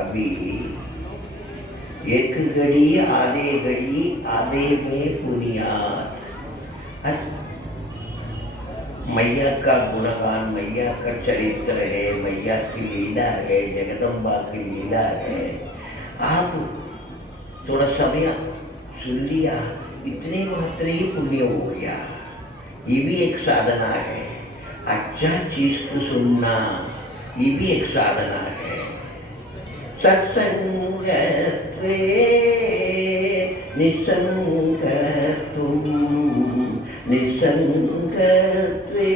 अभी एक घड़ी आधे में बुनियाद। मैया का गुणगान, मैया का चरित्र है, मैया की लीला है, जगदम्बा की लीला है। आप थोड़ा समय सुन लिया, इतने मात्र ही पुण्य हो गया। ये भी एक साधना है। अच्छा चीज को सुनना ये भी एक साधना है। सत्संगत्वे निसंगत्वं निसंगत्वे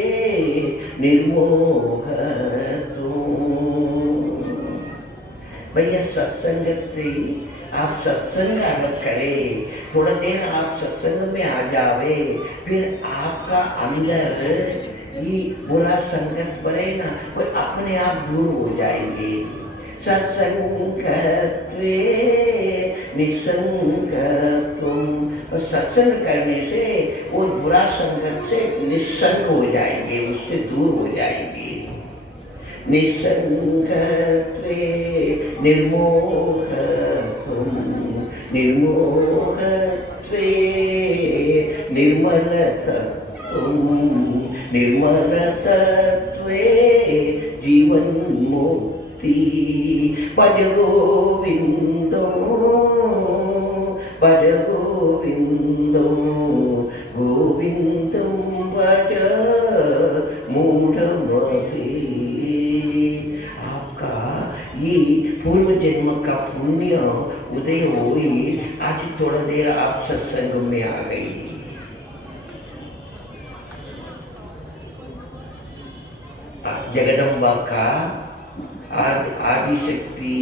निर्मोहत्वं। भैया सत्संग से आप सत्संग अगर करें, थोड़ा देर आप सत्संग में आ जावे, फिर आपका अंदर ये बुरा संगत बने ना, वो अपने आप दूर हो जाएंगे। सत्संगत्वे निसंगत्वं, सत्संग करने से वो बुरा संगत से निसंग हो जाएंगे, उससे दूर हो जाएंगे। निसंगत्वे निर्मोहत्वं निर्मोहत्वे निर्मलतत्वं निर्मलतत्वे जीवन मुक्ति। भज गोविन्दो भज गोविन्दो गोविन्दं भज मूढ़मते। आपका ये पूर्व जन्म का पुण्य उदय हुई। आज थोड़ा देर आप सत्संग में आ गई। जगदम्बा का आदि शक्ति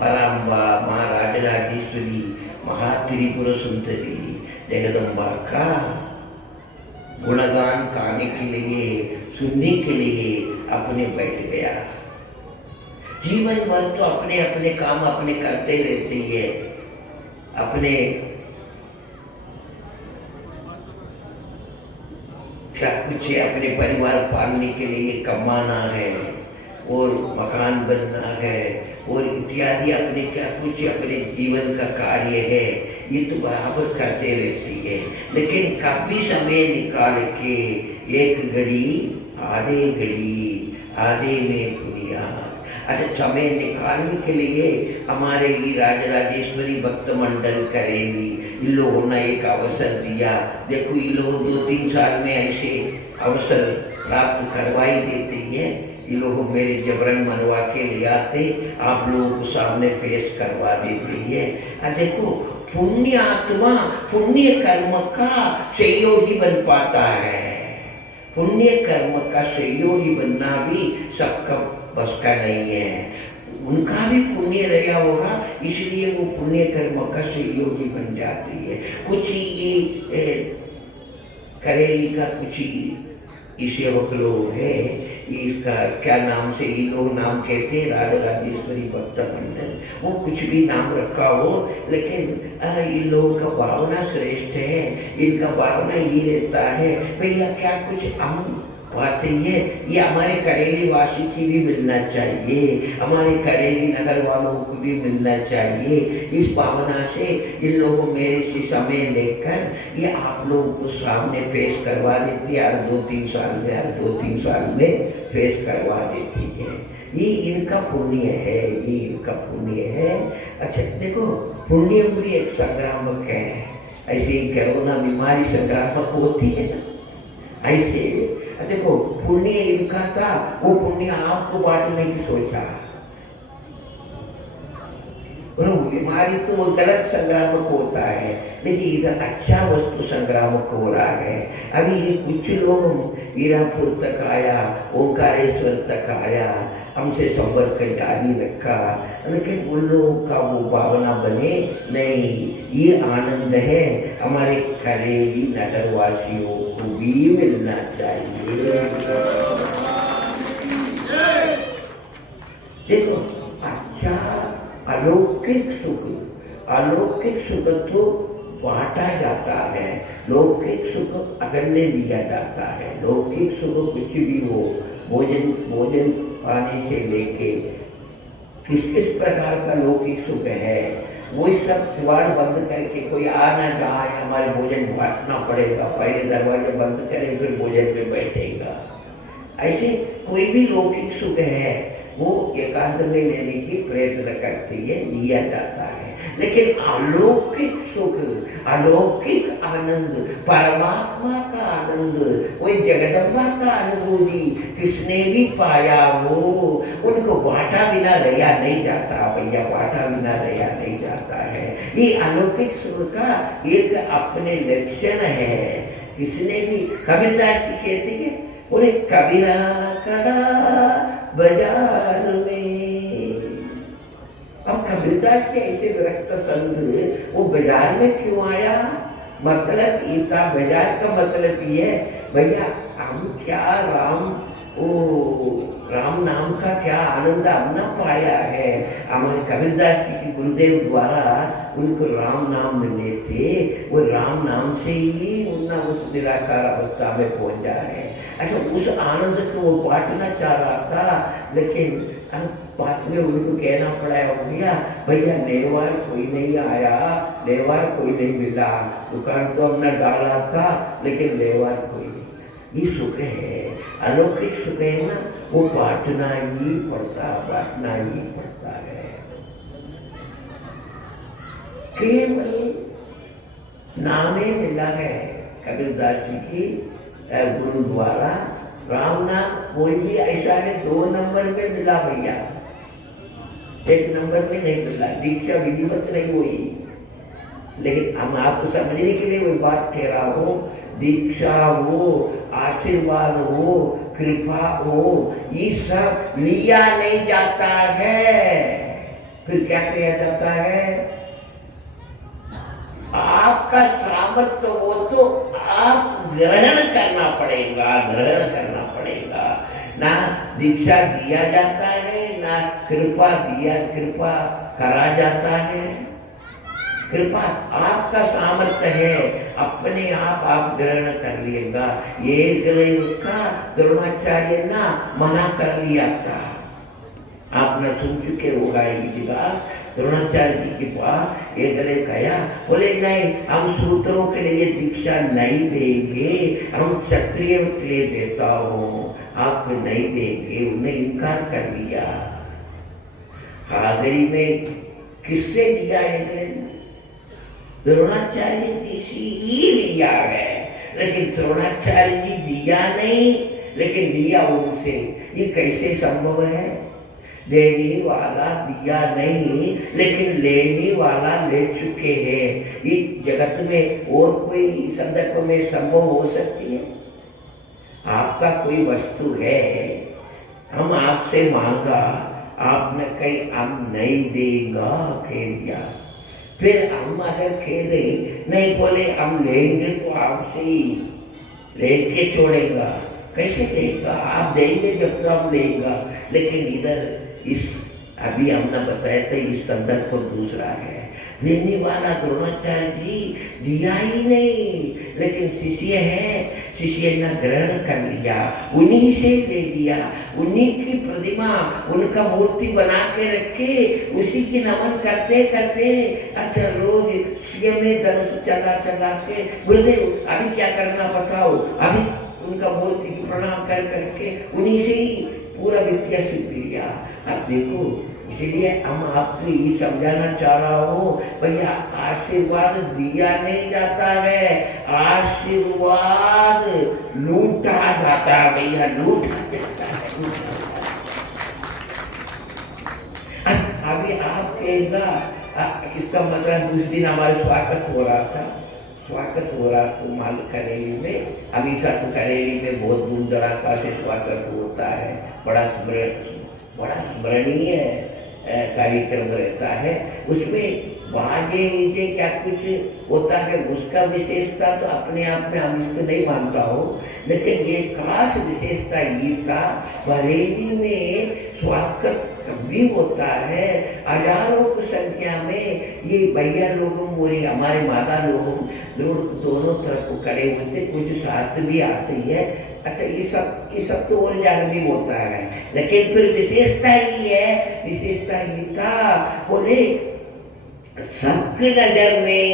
पराम्बा माँ राजराजेश्वरी महात्रिपुर सुंदरी जगदम्बा का गुणगान गाने के लिए, सुनने के लिए अपने बैठ गया। जीवन भर तो अपने अपने काम अपने करते रहते हैं, अपने क्या कुछ अपने परिवार पालने के लिए कमाना है और मकान बनना है और इत्यादि अपने क्या कुछ अपने जीवन का कार्य है, ये तो बराबर करते रहती है। लेकिन कभी समय निकाल के एक घड़ी आधे में बुनियाद। अच्छा समय निकालने के लिए हमारे ये राजराजेश्वरी भक्त मंडल करेंगी, इन लोगों ने एक अवसर दिया। देखो ये लोग 2-3 साल में ऐसे अवसर प्राप्त करवाई देते हैं। ये लोग मेरे जबरन मनवा के ले आते, आप लोगों को सामने पेश करवा देते हैं। देखो पुण्य आत्मा पुण्य कर्म का सहयोगी बन पाता है। पुण्य कर्म का सहयोगी बनना भी सबका बस का नहीं है। उनका भी पुण्य रहा होगा, इसलिए वो पुण्य कर्म का सहयोगी बन जाती है। कुछ ये करेली का कुछ ही सेवक लोग है, इसका क्या नाम से ये लोग नाम कहते हैं, राजराजेश्वरी भक्त मंडल। वो कुछ भी नाम रखा हो, लेकिन इन लोगों का भावना श्रेष्ठ है। इनका भावना ये रहता है भैया क्या कुछ हम बातें हैं, ये हमारे करेली वासी की भी मिलना चाहिए, हमारे करेली नगर वालों को भी मिलना चाहिए। इस भावना से इन लोगों मेरे से समय लेकर ये आप लोगों को सामने पेश करवा देती है। 2-3 साल में पेश करवा देती है। ये इनका पुण्य है, ये इनका पुण्य है। अच्छा देखो पुण्य भी एक संक्रामक है। ऐसे ही कोरोना बीमारी संक्रामक होती है ना, ऐसे देखो पुण्य इनका था, वो पुण्य आपको बांटने की सोचा। बीमारी तो गलत संक्रामक होता है, लेकिन इधर अच्छा वस्तु संक्रामक हो रहा है। अभी ये कुछ लोग हीरापुर तक आया, ओंकारेश्वर तक आया, हमसे संपर्क कर जारी रखा, लेकिन उन लोगों का वो भावना बने नहीं। ये आनंद है हमारे करेली नगरवासियों को भी मिलना चाहिए। देखो अच्छा अलौकिक सुख तो बांटा जाता है, लौकिक सुख अगले लिया जाता है। लौकिक सुख कुछ भी हो, भोजन पानी से लेके किस किस प्रकार का लौकिक सुख है, वो सब किवाड़ बंद करके कोई आ ना जाए, हमारे भोजन बांटना पड़ेगा, पहले दरवाजे बंद करें फिर भोजन पे बैठेगा। ऐसे कोई भी लौकिक सुख है वो एकांत में लेने की प्रयत्न करती है, लिया जाता है। लेकिन अलौकिक सुख, अलौकिक आनंद, परमात्मा का आनंद, कोई जगदम्बा का अनुभूति किसने भी पाया हो, उनको बांटा बिना रहा नहीं जाता भैया, बांटा बिना रहा नहीं जाता है। ये अलौकिक सुख का एक अपने लक्षण है। किसने भी, कबीरदास की खेती है, बोले कबीरा कड़ा बाजार में। अब कबीरदास के ऐसे विरक्त संत वो बाजार में क्यों आया? मतलब ये था, बाजार का मतलब ये है भैया हम क्या राम नाम का क्या आनंद हमने पाया है। हमारे कबीरदास जी के गुरुदेव द्वारा उनको राम नाम मिले थे, वो राम नाम से ही उन्ना उस निराकार अवस्था में पहुंचा है। अच्छा, उस आनंद को वो बांटना चाह रहा था, लेकिन बाद में उनको कहना पड़ा भैया भैया लेवार कोई नहीं आया, लेवार कोई नहीं मिला, दुकान तो हमने डाला था लेकिन लेवार कोई नहीं। ये सुख है, अलौकिक सुख है ना, वो बांटना ही पड़ता है। केवल नामे मिला है कबीरदास जी की गुरु द्वारा। राम नाम कोई भी ऐसा है 2 नंबर में मिला भैया, 1 नंबर में नहीं मिला। दीक्षा विधिवत नहीं हुई, लेकिन हम आपको समझने के लिए वही बात कह रहा हूं, दीक्षा हो, आशीर्वाद हो, कृपा हो, ये सब लिया नहीं जाता है। फिर क्या किया जाता है? आपका सामर्थ्य हो तो आप ग्रहण करना पड़ेगा। ना दीक्षा दिया जाता है, ना कृपा करा जाता है। कृपा आपका सामर्थ्य है, अपने आप ग्रहण कर लिएगा। ये का द्रोणाचार्य ना मना कर लिया था, आपने सुन चुके होगा। एक बात द्रोणाचार्य जी के पास एक गले कहा, बोले नहीं हम सूत्रों के लिए दीक्षा नहीं देंगे, हम क्षत्रिय के लिए देता हूँ, आप नहीं देंगे। उन्हें इनकार कर दिया। हागरी में किससे लिया है? द्रोणाचार्य जी से ही लिया है, लेकिन द्रोणाचार्य जी दिया नहीं, लेकिन लिया उनसे। ये कैसे संभव है? देने वाला दिया नहीं, लेकिन लेने वाला ले चुके हैं। इस जगत में और कोई संदर्भ में संभव हो सकती है? आपका कोई वस्तु है, हम आपसे मांगा, आपने कही हम नहीं देगा, कह दिया। फिर हम अगर कह दे नहीं बोले हम लेंगे तो आपसे ही लेके छोड़ेगा, कैसे देगा? आप देंगे जब तो हम लेगा। लेकिन इधर इस अभी हमने बताया था इस संदर्भ को दूसरा है। लेने वाला द्रोणाचार्य जी दिया ही नहीं, लेकिन शिष्य है, शिष्य ने ग्रहण कर लिया, उन्हीं से ले लिया, उन्हीं की प्रतिमा, उनका मूर्ति बना के रखे, उसी की नमन करते करते अच्छा रोज शिष्य में धनुष चला के, गुरुदेव अभी क्या करना बताओ, अभी उनका मूर्ति प्रणाम कर करके उन्हीं से ही पूरा विद्या सीख लिया। अब देखो, इसलिए हम आपको ये समझाना चाह रहा हूँ भैया, आशीर्वाद दिया नहीं जाता है, आशीर्वाद लूटा जाता है भैया, लूटा जाता है। अभी आप कहेगा इसका मतलब उस दिन हमारे स्वागत हो रहा था तो माल करेली में, अभी तो करेली में बहुत धूम धड़ाका से स्वागत होता है, बड़ा स्मरणीय कार्यक्रम रहता है। उसमें बाजे नीचे क्या कुछ होता है, उसका विशेषता तो अपने आप में हम इसको नहीं मानता हो, लेकिन ये खास विशेषता ये था, बरेली में स्वागत भी होता है, हजारों की संख्या में। ये भैया लोग और हमारे माता लोग दोनों तरफ को खड़े होते, कुछ साथ भी आते हैं, अच्छा ये सब तो और ज्ञान भी होता है, लेकिन फिर विशेषता ही है, विशेषता ही था बोले सबकी नजर में,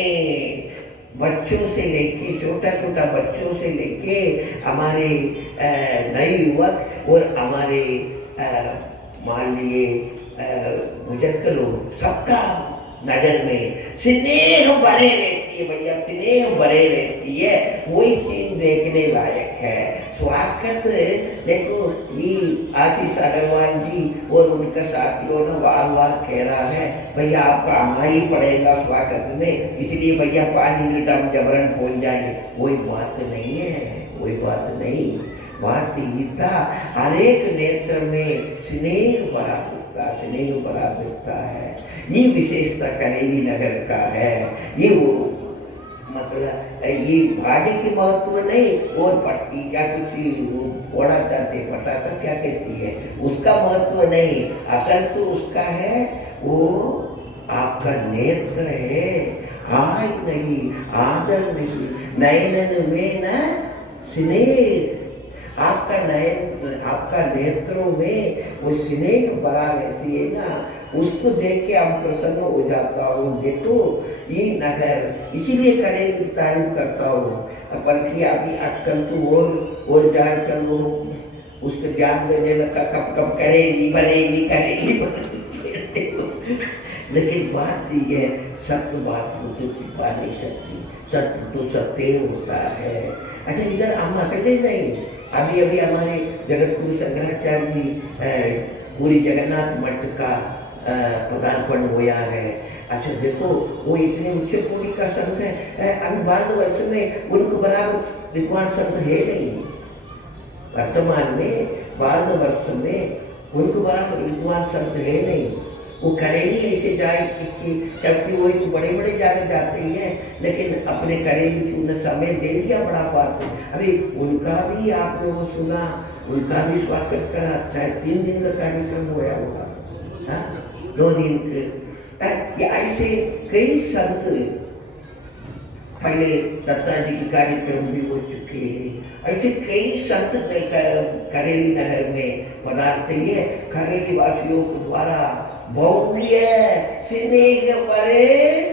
बच्चों से लेके छोटा छोटा बच्चों से लेके हमारे नए युवक और हमारे मान लिए बुजुर्ग लोग, सबका नजर में स्नेह बने रहती है भैया, स्नेह बने रहती है, वही सीन देखने लायक है। स्वागत देखो ये आशीष अग्रवाल जी और उनका साथियों ने बार बार कह रहा है भैया आपका आना ही पड़ेगा स्वागत में, इसलिए भैया 5 मिनट हम जबरन पहुंच जाएंगे, कोई बात नहीं है, कोई बात नहीं। बात ये था हर एक नेत्र में स्नेह भरा दिखता, स्नेह भरा दिखता है। ये विशेषता करेली नगर का है। ये वो मतलब ये भाग्य की महत्व नहीं और पट्टी क्या कुछ ओढ़ा जाते पटाखा क्या कहती है उसका महत्व नहीं, असल तो उसका है वो आपका नेत्र है, हाय नहीं आदर नहीं, नयन में न स्नेह, आपका नयन आपका नेत्रों में वो स्नेह भरा रहती है ना, उसको देख के हम प्रसन्न हो जाता हूँ। देखो ये नगर इसीलिए करेगी तारीफ करता हूँ, बल्कि अभी आजकल तो और जाकर लोग उसको ध्यान देने लगा कब कब करेगी बनेगी करेगी लेकिन बात ये है सत्य बात को तो छिपा नहीं सकती, सत्य तो सत्य होता है। अच्छा इधर हम अकेले नहीं, अभी अभी हमारे जगत गुरु शंकराचार्य जी पूरी जगन्नाथ मठ का पदार्पण हुआ है। अच्छा देखो वो इतने उच्च कोटि का संत है, अभी भारतवर्ष में उनको बराबर विद्वान संत है नहीं, वर्तमान में भारतवर्ष में उनको बराबर विद्वान संत है नहीं। वो करेली ऐसे जाए जबकि वो तो बड़े बड़े जाकर जाते हैं, लेकिन अपने करेली की उन्हें समय दे दिया बड़ा बात है। अभी उनका भी आपने वो सुना, उनका भी स्वागत करा, चाहे 3 दिन का कार्यक्रम हुआ होगा, 2 दिन के ऐसे कई संत पहले दत्ता जी के कार्यक्रम भी हो चुके हैं, ऐसे कई संत करेली नगर में पदार्थ है। करेली वासियों के द्वारा भव्य स्नेह भरे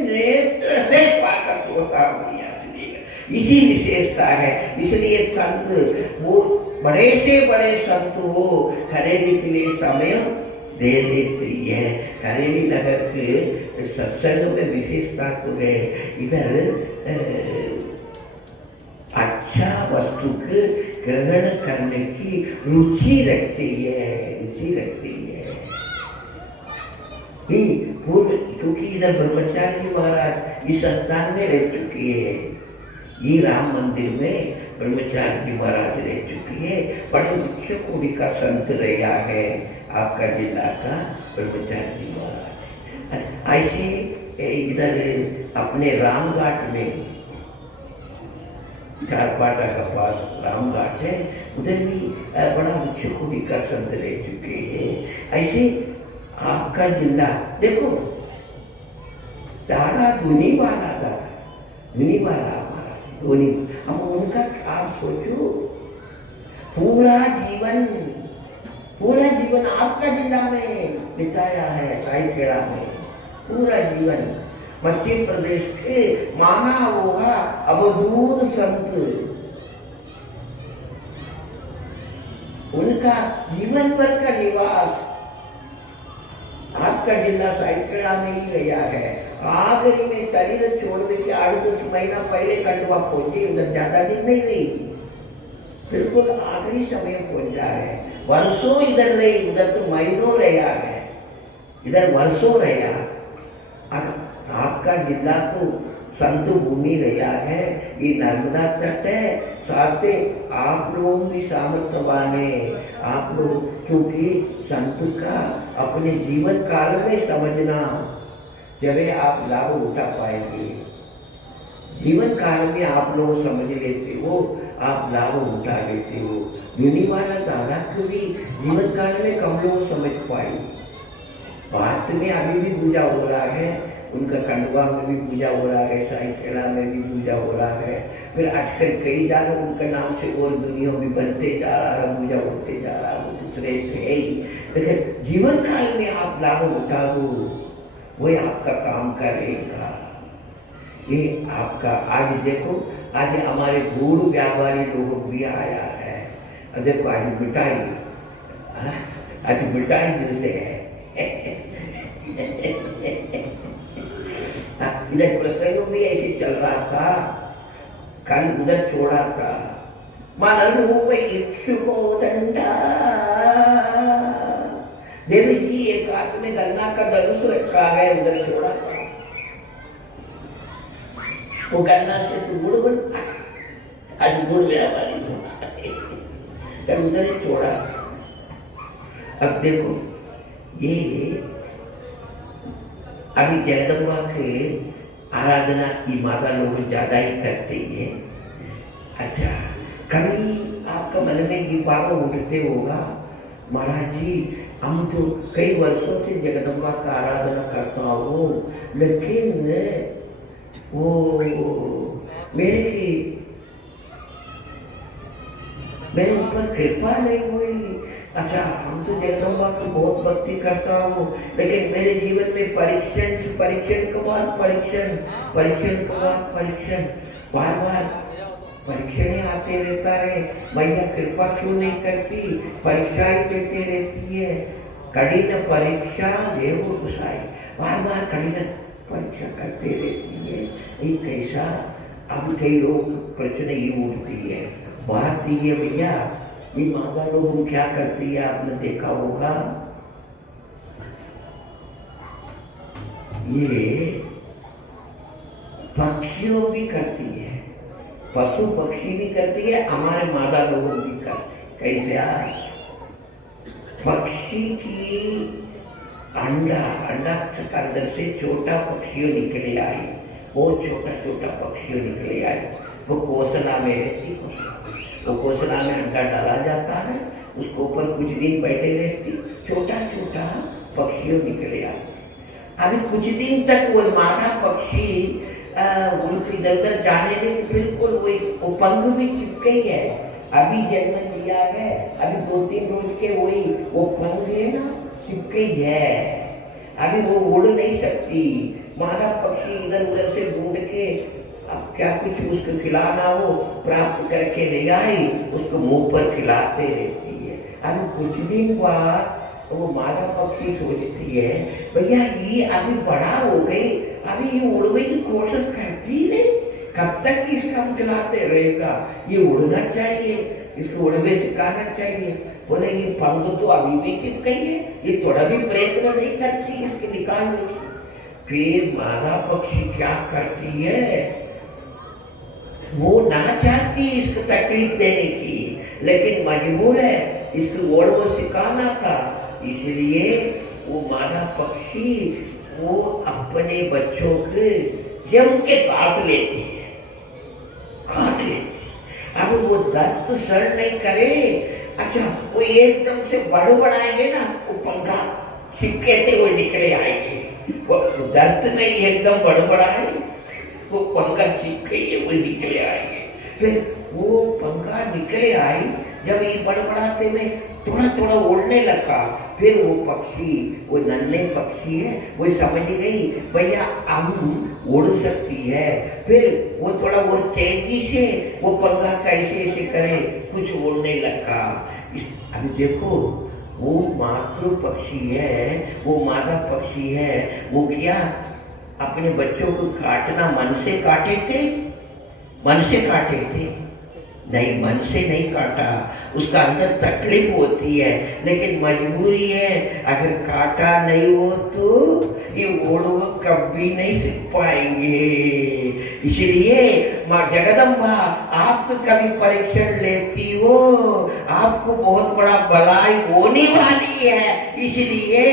नेत्र से स्वागत होता है, इसी विशेषता है। इसलिए संत वो बड़े से बड़े संत हो करेली के लिए समय दे देती है। करेली नगर के सत्संग में विशेषता तो है, इधर अच्छा वस्तु के ग्रहण करने की रुचि रखती है, रुचि रखती है। क्योंकि इधर ब्रह्मचारी महाराज इस स्थान में रह चुकी है, ये राम मंदिर में ब्रह्मचारी महाराज रह चुकी है, बड़े उच्च कोटि का संत रहा है आपका जिला का ब्रह्मचारी महाराज। ऐसे इधर अपने रामघाट में चारपाटा का पास रामघाट है, उधर भी बड़ा उच्च कोटि का संत रह चुके हैं। ऐसे आपका जिला देखो दादा धुनी वाला हमारा धोनी, हम उनका आप सोचो पूरा जीवन आपका जिला में बिताया है, साईखेड़ा में पूरा जीवन। मध्य प्रदेश के माना होगा अवधूत संत, उनका जीवन भर का निवास आपका जिला साईखेड़ा में ही रहा है। आखिरी में शरीर छोड़ने के 8-10 महीना पहले खंडवा पहुंचे, उधर ज्यादा दिन नहीं रही, बिल्कुल आखिरी समय पहुंचा है। वर्षों इधर रही, उधर तो महीनों रहा है, इधर वर्षों रहा। आपका जिला तो संत भूमि रहा है, ये नर्मदा तट है, साथ आप लोग भी सामर्थ्यवान है। आप लोग क्योंकि संत का अपने जीवन काल में समझना, जब आप लाभ उठा पाएंगे, जीवन काल में आप लोग समझ लेते हो, आप लाभ उठा लेते हो। यूनि वाला दादा को भी जीवन काल में कम लोग समझ पाए, बात में अभी भी पूजा हो रहा है। उनका खंडवा में भी पूजा हो रहा है, साइखेड़ा में भी पूजा हो रहा है, फिर आजकल कई जगह उनका नाम से और दुनिया भी बनते जा रहा है, पूजा होते जा रहा है, वो दूसरे से ही। लेकिन जीवन काल में आप लाभ उठा दो, वही आपका काम करेगा। ये आपका आज देखो, आज हमारे गुड़ व्यापारी लोग भी आया है, देखो आज मिठाई, आज मिठाई जैसे है। इधर प्रसंग भी ऐसे चल रहा था, कल उधर छोड़ा था, मन रूप इच्छुको दंडा, देवी जी एक हाथ में गन्ना का धनुष रखा है, उधर छोड़ा था, वो गन्ना से तो गुड़ बनता है, आज गुड़ व्यापारी होना, उधर ही छोड़ा। अब देखो ये अभी जगदम्बा के आराधना की माता लोग ज्यादा ही करते हैं। अच्छा, कभी आपका मन में ये भाव उठते होगा, महाराज जी हम तो कई वर्षों से जगदम्बा का आराधना करता हूँ, लेकिन वो मेरे ऊपर कृपा नहीं हुई। अच्छा, हम तो जगदम्बा की बहुत भक्ति करता हूँ, लेकिन मेरे जीवन में परीक्षण के बाद परीक्षण बार बार परीक्षण आते रहता है। मैया कृपा क्यों नहीं करती, परीक्षाएं देते रहती है, कठिन परीक्षा देव गुसाई, बार बार कठिन परीक्षा करते रहती है। ये कैसा? अब कई लोग प्रश्न ही उठती है, बात ये भैया, ये माता लोग क्या करती है, आपने देखा होगा, ये पक्षियों भी करती है, पशु पक्षी भी करती है, हमारे माता लोग भी करते। कैसे? आज पक्षी की अंडा के अंदर से छोटा पक्षियों निकले आई, बहुत छोटा पक्षियों निकले आए, वो घोंसला में रहती, वो घोंसला में अंडा डाला जाता है, उसके ऊपर कुछ दिन बैठे रहती, छोटा पक्षियों निकले आए। अभी कुछ दिन तक वो मादा पक्षी उनको इधर उधर जाने में बिल्कुल वो पंख भी चिपके ही है, अभी जन्म लिया है, अभी 2-3 रोज के वही वो पंख है ना, चिपके ही है, अभी वो उड़ नहीं सकती। मादा पक्षी इधर उधर से ढूंढ के अब क्या कुछ उसको खिलाना हो प्राप्त करके ले आई, उसको मुंह पर खिलाते रहती है। अभी कुछ दिन बाद वो मादा पक्षी सोचती है, भैया ये अभी बड़ा हो गई, अभी ये उड़ने की कोशिश करती नहीं, कब तक इसका हम खिलाते रहेगा, ये उड़ना चाहिए, इसको उड़ने सिखाना चाहिए। बोले ये पंख तो अभी भी चिपक गई है, ये थोड़ा भी प्रयत्न नहीं करती इसके निकालने की। फिर मादा पक्षी क्या करती है, वो ना चाहती इसको तकलीफ देने की, लेकिन मजबूर है, इसको और वो सिखाना था, इसलिए वो मादा पक्षी वो अपने बच्चों के जम के काट लेती है। अब वो दर्द सर नहीं करे। अच्छा, वो एकदम से बड़ाएंगे ना, वो पंखा चिपके हुए निकले आएंगे, वो दर्द में एकदम बड़ाए, वो पंखा चिपके हुए निकले आएंगे। फिर वो पंखा निकले आई, जब ये बड़बड़ाते में थोड़ा उड़ने लगा, फिर वो पक्षी, वो नन्हे पक्षी है, वो समझ गई भैया हम उड़ सकती है। फिर वो थोड़ा और तेजी से वो पंखा कैसे करे, कुछ उड़ने लगा। अभी देखो वो मातृ पक्षी है, वो मादा पक्षी है, वो क्या अपने बच्चों को काटना मन से काटे थे? नहीं, मन से नहीं काटा, उसका अंदर तकलीफ होती है, लेकिन मजबूरी है, अगर काटा नहीं हो तो ये उड़ना कभी नहीं सीख पाएंगे। इसलिए माँ जगदम्बा आपको कभी परीक्षण लेती हो, आपको बहुत बड़ा भलाई होने वाली है, इसलिए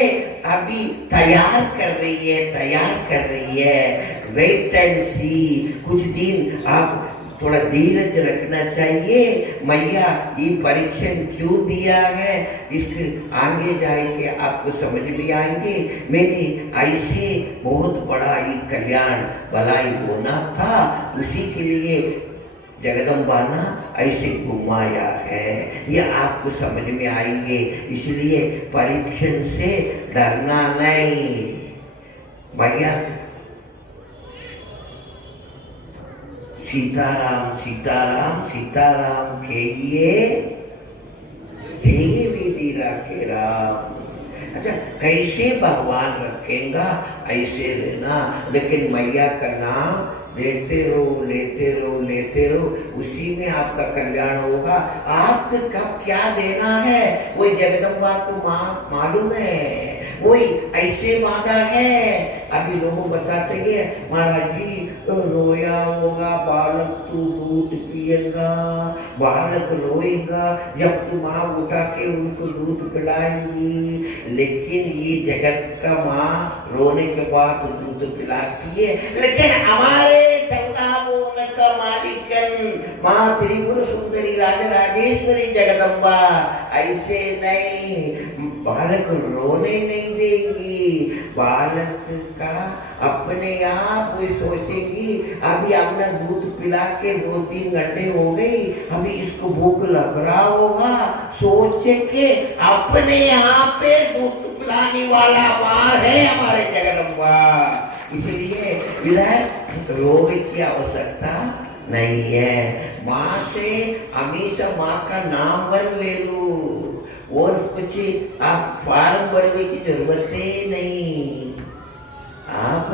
अभी तैयार कर रही है। वेट एंड सी, कुछ दिन आप थोड़ा धीरज रखना चाहिए। मैया ये परीक्षण क्यों दिया है, इसके आगे जाके आपको समझ में आएंगे। मेरे ऐसे बहुत बड़ा ये कल्याण भलाई होना था, उसी के लिए जगदम्बा ना ऐसे घुमाया है, ये आपको समझ में आएंगे। इसलिए परीक्षण से डरना नहीं। भैया सीताराम सीताराम सीताराम कहिए, हे विधि रखे राम। अच्छा, कैसे भगवान रखेगा ऐसे रहना, लेकिन मैया का नाम लेते रहो लेते रहो लेते रहो, उसी में आपका कल्याण होगा। आपको कब क्या देना है वो जगदम्बा को मालूम है, वही ऐसे मांगा है। अभी लोग बताते हैं महाराज जी रोया होगा बालक तू दूध पिएगा, बालक रोएगा जब तू माँ उठा के उनको दूध पिलाएंगी। लेकिन ये जगत का माँ रोने के बाद दूध पिलाती है, लेकिन हमारे चौदामूल का मालिकन माँ त्रिपुर सुंदरी राजराजेश्वरी जगदम्बा ऐसे नहीं, बालक रोने नहीं देगी। बालक का अपने आप वो सोचेगी अभी अपना दूध पिला के 2-3 घंटे हो गई, अभी इसको भूख लग रहा होगा, सोच के अपने यहाँ पे दूध पिलाने वाला माँ है हमारे जगदम्बा। इसलिए विधायक रोने की आवश्यकता नहीं है। माँ से हमेशा माँ का नाम वर ले लो, और कुछ आप फार्म भरने की जरूरत है नहीं, आप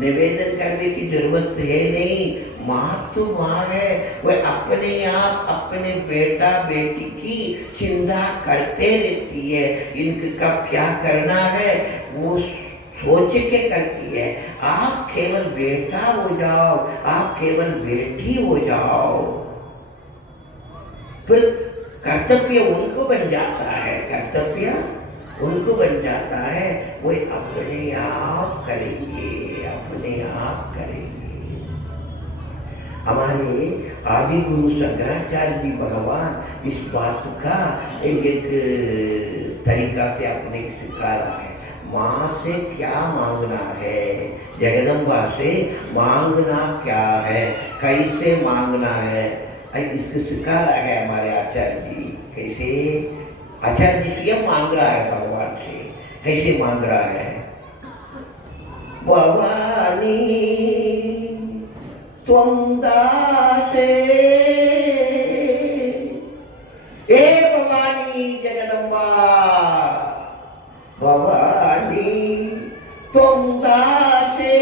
निवेदन करने की जरूरत है नहीं। माँ तो माँ है, वह अपने आप अपने बेटा बेटी की चिंता करते रहती है। इनके कब क्या करना है वो सोच के करती है। आप केवल बेटा हो जाओ, आप केवल बेटी हो जाओ, फिर कर्तव्य उनको बन जाता है, कर्तव्य उनको बन जाता है, वो अपने आप करेंगे, अपने आप करेंगे। हमारे आदि गुरु शंकराचार्य जी भगवान इस बात का एक तरीका से अपने सिखा रहा है। माँ से क्या मांगना है, जगदम्बा से मांगना क्या है, कैसे मांगना है, इसको सिखा रहा है हमारे आचार्य जी। कैसे आचार्य जी स्वयं मांग रहा है भगवान से, कैसे मांग रहा है। भवानी त्वं दासे, हे भवानी जगदम्बा, भवानी त्वं दासे,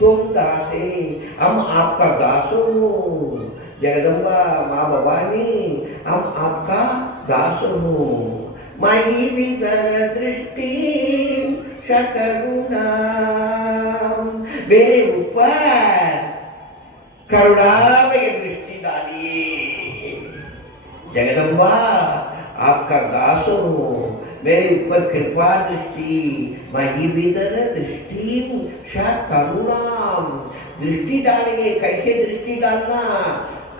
तुम दासे, हम आपका दास हो। जगदम्बा माँ भवानी हम आपका दास हो। मयि वितर दृष्टि सकरुणा, मेरे ऊपर करुणामय दृष्टि डालिए। जगदम्बा आपका दास हो, मेरे ऊपर कृपा दृष्टि, मयि वितर दृष्टि सकरुणाम, दृष्टि डालिए। कैसे दृष्टि डालना,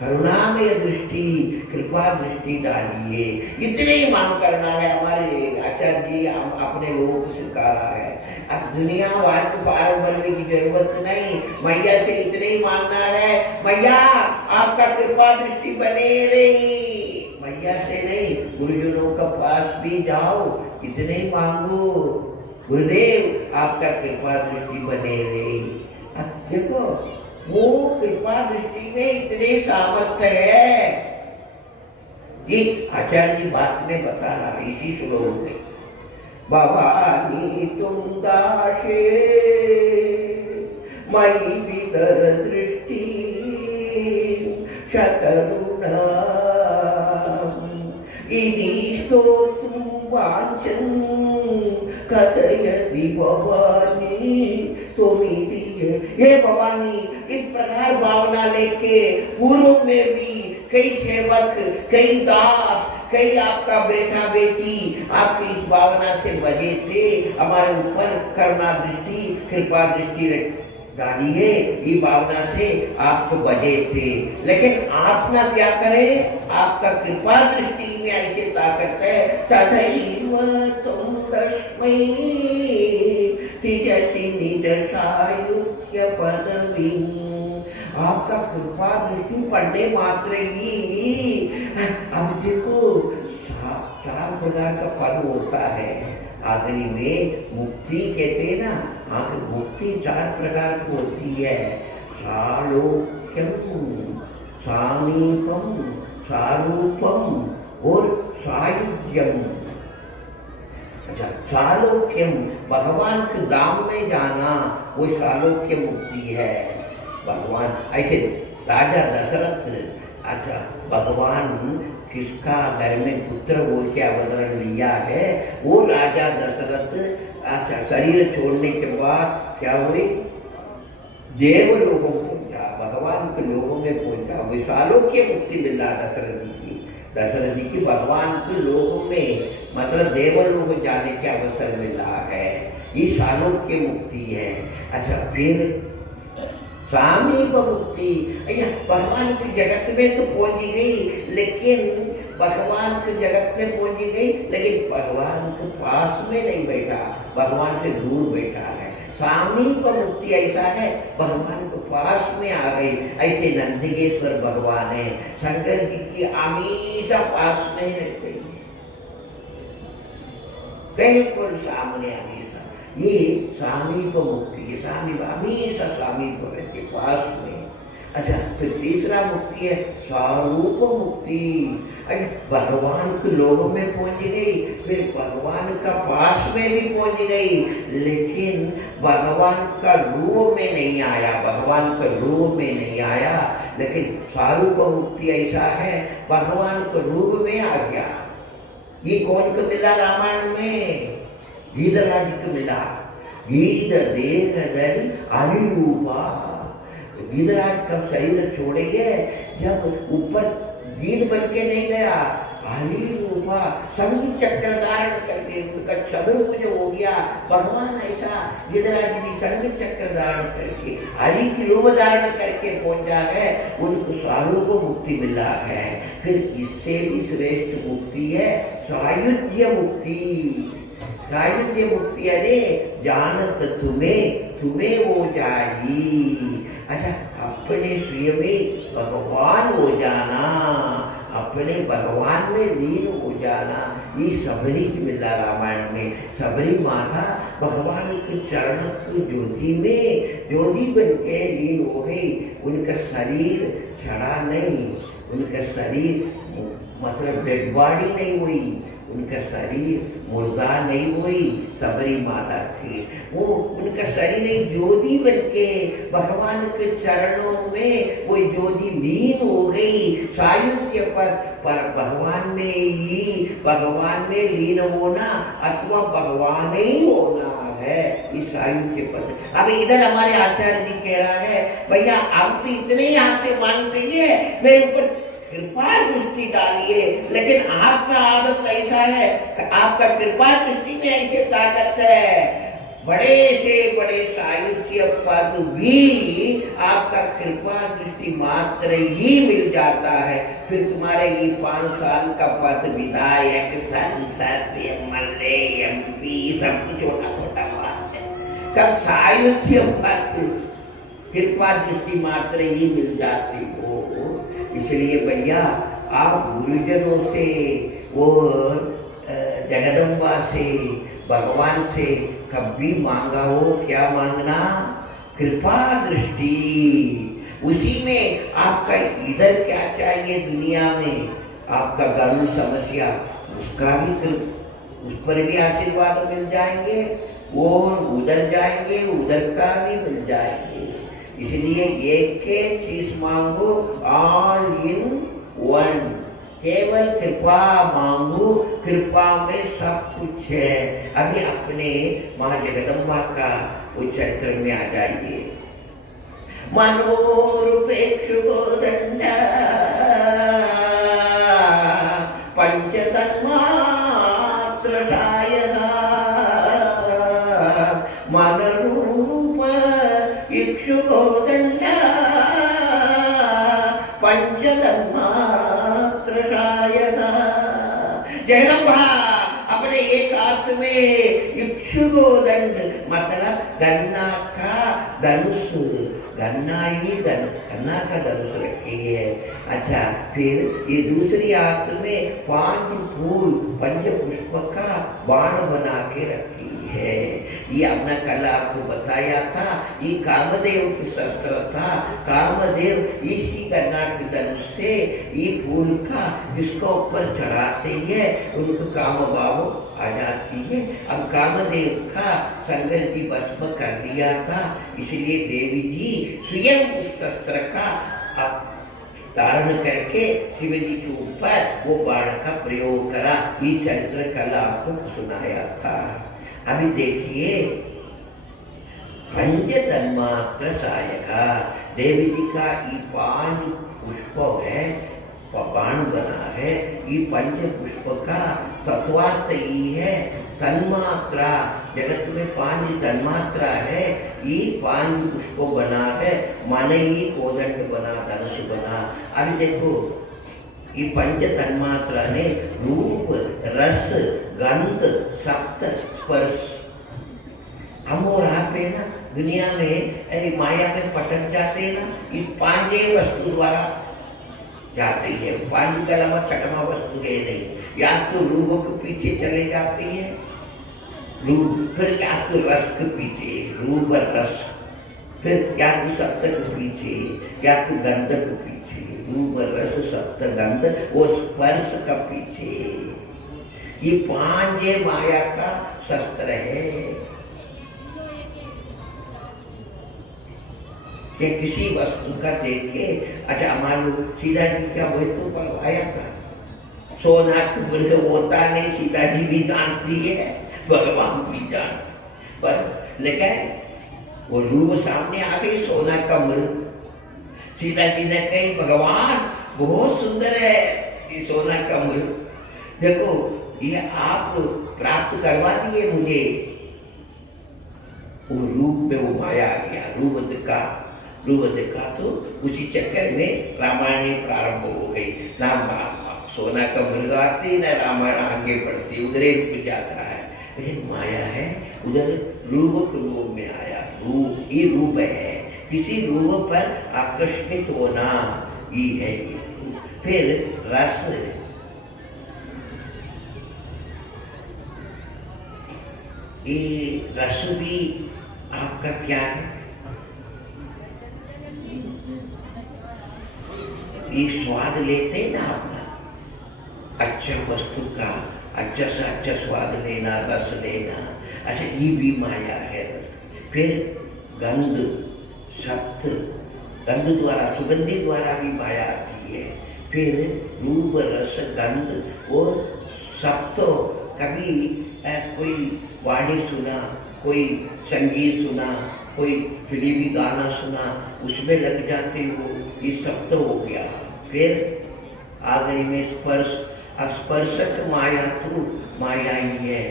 करुणामय दृष्टि, कृपा दृष्टि डालिए। इतने ही मांग करना है। हमारे आचार्य जी अपने लोगों को सिखा रहा है। अब दुनिया वार को फार्म भरने की जरूरत नहीं, मैया से इतने ही मांगना है, मैया आपका कृपा दृष्टि बने रही। मैया से नहीं, गुरुजनों का पास भी जाओ, इतने ही मांगो, गुरुदेव आपका कृपा दृष्टि बने रही। देखो वो कृपा दृष्टि में इतने सामर्थ्य है, ये आचार्य जी बात में बता रहा इसी श्लोक में। भवानी तुम दासे, मयि वितर दृष्टि सकरुणा, इति स्तोत्रं वाञ्छन् कथयति भवानी त्वमिति। हे भवानी, इस प्रकार भावना लेके पूर्व में भी कई सेवक, कई दास, कई आपका बेटा बेटी आपकी इस भावना से बजे थे, हमारे ऊपर करुणा दृष्टि, कृपा दृष्टि डालिए, ये भावना से आपको बजे थे। लेकिन आप ना क्या करें, आपका कृपा दृष्टि में ऐसी ताकत है, तथैव तुम तस्मै तिजसि निज सायुज्य पदवी। आपका कृपा दृष्टि पढ़ने मात्र ही, अब देखो चार प्रकार का पद होता है। आखिरी में मुक्ति कहते हैं ना, मुक्ति चार प्रकार की होती है। सालोक्यम, सामीपम, सारूपम और सायुज्यम। अच्छा, सालोक्यम भगवान के धाम में जाना, वो सालोक्य मुक्ति है। भगवान ऐसे राजा दशरथ, अच्छा भगवान किसका घर में पुत्र हो के अवतरण लिया है, वो राजा दशरथ अच्छा शरीर छोड़ने के बाद क्या हुए, देव लोगों में पहुंचा, भगवान के लोगों में पहुंचा, विशालों की मुक्ति मिला दशरथ जी की भगवान के लोगों में, मतलब देवलोक में जाने के अवसर मिला है। ये सालों की मुक्ति है। अच्छा, फिर सामीप मुक्ति, भगवान के जगत में तो पहुंची गई, लेकिन भगवान के जगत में पहुंची गई, लेकिन भगवान के पास में नहीं बैठा, भगवान से दूर बैठा है। सामीप मुक्ति ऐसा है, भगवान के पास में आ गई। ऐसे नंदिकेश्वर भगवान है, शंकर जी की हमेशा पास में रहते हैं, बिल्कुल सामने हमेशा। ये सामीप मुक्ति है, सामीप हमेशा सामीप के पास में। अच्छा, फिर तीसरा मुक्ति है स्वरूप मुक्ति। अच्छा, भगवान के लोगों में पहुंच गई, फिर भगवान का पास में भी पहुंच गई, लेकिन भगवान का रूप में नहीं आया, भगवान का रूप में नहीं आया। लेकिन स्वरूप मुक्ति ऐसा है, भगवान के रूप में आ गया। ये कौन को मिला रामायण में? गीधराज को मिला। गीध देख दर अनिरूपा, गीधराज का शरीर छोड़ेंगे, जब ऊपर गीध बन के नहीं गया, अनिरूपा संगीत चक्र धारण करके उनका स्वरूप जो हो गया, भगवान ऐसा गीधराज भी संगीत चक्र धारण करके हरि की रूप धारण करके पहुंचा है, उनको स्वरूप मुक्ति मिला है। फिर इससे भी श्रेष्ठ मुक्ति है सायुज्य मुक्ति। सायुज्य मुक्ति अरे जानत तुम्हें हो जाई। अच्छा, अपने स्वयं में भगवान हो जाना, अपने भगवान में लीन हो जाना, ये सबरी की मिला रामायण में। सबरी माता भगवान के चरण की ज्योति में ज्योति बन के लीन हो गई। उनका शरीर छड़ा नहीं, उनका शरीर मतलब डेड बॉडी नहीं हुई, उनका शरीर मुर्दा नहीं हुई, सबरी माता थी। वो उनका शरीर एक ज्योति बन के भगवान के चरणों में वो ज्योति लीन हो गई। सायुज्य पर भगवान में ही, भगवान में लीन होना अथवा भगवान ही होना है, इस सायुज्य पद। अब इधर हमारे आचार्य जी कह रहा है, भैया आप तो इतने यहाँ से मानते हैं, मेरे ऊपर कृपा दृष्टि डालिए। लेकिन आपका आदत ऐसा है, आपका कृपा दृष्टि में ऐसे ताकत है, बड़े से बड़े सायुज्य पद भी आपका कृपा दृष्टि मात्र ही मिल जाता है। फिर तुम्हारे ये 5 साल का पद, विधायक, सांसद, एमएलए, एमपी, सब कुछ छोटा छोटा बात है, का सायुज्य पद कृपा दृष्टि मात्र ही मिल जाती हो। इसलिए भैया आप गुरुजनों से, वो जगदम्बा से, भगवान से कभी मांगा हो, क्या मांगना? कृपा दृष्टि। उसी में आपका इधर क्या चाहिए दुनिया में, आपका गरुड़ समस्या, उसका भी उस पर भी आशीर्वाद मिल जाएंगे, और उधर जाएंगे उधर का भी मिल जाएंगे। इसलिए एक चीज मांगो, ऑल इन वन, केवल कृपा मांगो, कृपा में सब कुछ है। अभी अपने माँ जगदम्बा का उच्चरित्र में आ जाइए। मनोरूपेक्षु दंड पंचतन्मात्र सायदा, मन रूप इक्षुकोदंड पंचतन्मात्रशायका। जगदम्बा अपने एक हाथ में इक्षुकोदंड मतलब गन्ना का धनुष, गन्ना ही गन्ना का धनुष रखी है। अच्छा, फिर ये दूसरी हाथ में 5 फूल पंच पुष्प का बाण बना के रखी है। ये अपना कल आपको बताया था, ये कामदेव की शस्त्र था। कामदेव इसी गन्ना के धनुष से ये फूल का जिसको ऊपर चढ़ाते हैं उनको काम भाव आ जाती है। अब कामदेव का शंकर जी भस्म कर दिया था, इसलिए देवी जी स्वयं उस शस्त्र का धारण करके शिव जी के ऊपर वो बाण का प्रयोग करा। ये चरित्र कल आपको सुनाया था। अभी देखिए, पंच तन्मात्र सहायका देवी जी का ये 5 पुष्प है, बाण बना है। ये पंच पुष्प का तत्वार्थ ये है तन्मात्रा। जगत में 5 तन्मात्रा है, ये 5 पुष्प बना है, माने ये कोदंड बना, धनुष बना। अभी देखो, ये पंच तन्मात्रा ने रूप, रस, गंध, सप्त, स्पर्श। हम और आप है ना दुनिया में माया में पटक जाते हैं ना, इस 5 वस्तु द्वारा जाती है। 5 के अलावा छठवां वस्तु है नहीं। या तो रूप के पीछे चले जाती है, रूप, फिर या तो रस के पीछे, रूप और रस, फिर या तो सप्त के पीछे, या तो गंध के पीछे, रूप रस सप्त गंध, वो स्पर्श का पीछे। ये 5 माया का शस्त्र है। या किसी वस्तु का देख के, अच्छा मान लो सीता जी क्या वही तो पलवाया था, सोना के होता नहीं, सीता जी भी जानती है, भगवान भी जान, पर लेकिन वो रूप सामने आ गई, सोना का मृग। सीता जी ने कही भगवान बहुत सुंदर है ये सोना का मृग, देखो ये आप प्राप्त करवा दिए मुझे। वो रूप में वो माया आ गया, रूप देखा तो उसी चक्कर में रामायण प्रारंभ हो गई। राम सोना का मृग आती ना, रामायण आगे बढ़ती, उधर रुक जाता है। लेकिन माया है उधर रूप के रूप में आया। रूप ये रूप है, किसी रूप पर आकर्षित होना ये है। फिर रस, ये रस भी आपका क्या है? ये स्वाद लेते ना अपना, अच्छा वस्तु का अच्छा से अच्छा स्वाद लेना, रस लेना। अच्छा, ये भी माया है। फिर गंध, सप्त, गंध द्वारा, सुगंधि द्वारा भी माया आती है। फिर रूप, रस, गंध और सप्तो। कभी कोई वाणी सुना, कोई संगीत सुना, कोई फिल्मी गाना सुना, उसमें लग जाते हो, ये सब तो हो गया। फिर आखिरी में स्पर्श। अब स्पर्शक माया तो माया ही है,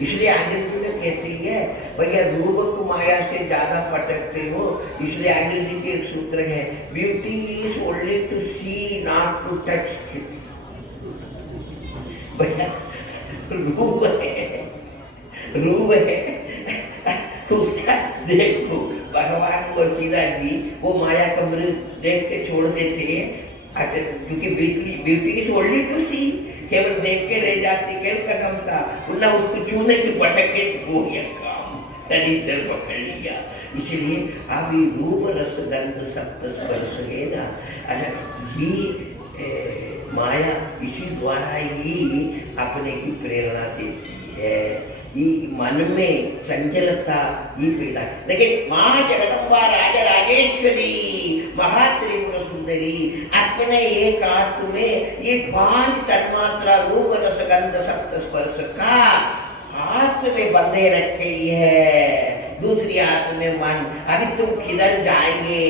इसलिए आगे जी ने कहती है भैया रूप को माया से ज्यादा पटकते हो। इसलिए आगे जी के एक सूत्र है, beauty is only to see not to touch. भैया रूप है उसका देखो, भगवान और सीता जी वो माया का मृग देख के छोड़ देते हैं। अच्छा, क्योंकि ब्यूटी इज ओनली टू सी, केवल देख के रह जाती, केवल कदम था उन्ना उसको छूने की पटके हो गया काम, तनी चल पकड़ लिया। इसलिए आप ये रूप, रस, गंध, सप्त, स्पर्श है ना। अच्छा, ये माया इसी द्वारा ही अपने की प्रेरणा देती है। ये मन में चंचलता ये पैदा। लेकिन माँ जगदम्बा राजराजेश्वरी महात्रिपुर सुंदरी अपने एक हाथ में ये 5 तन्मात्रा रूप, रस, गंध, सप्त, स्पर्श का हाथ में बंधे रखी है। दूसरी हाथ में मन, अरे तुम किधर जाएंगे,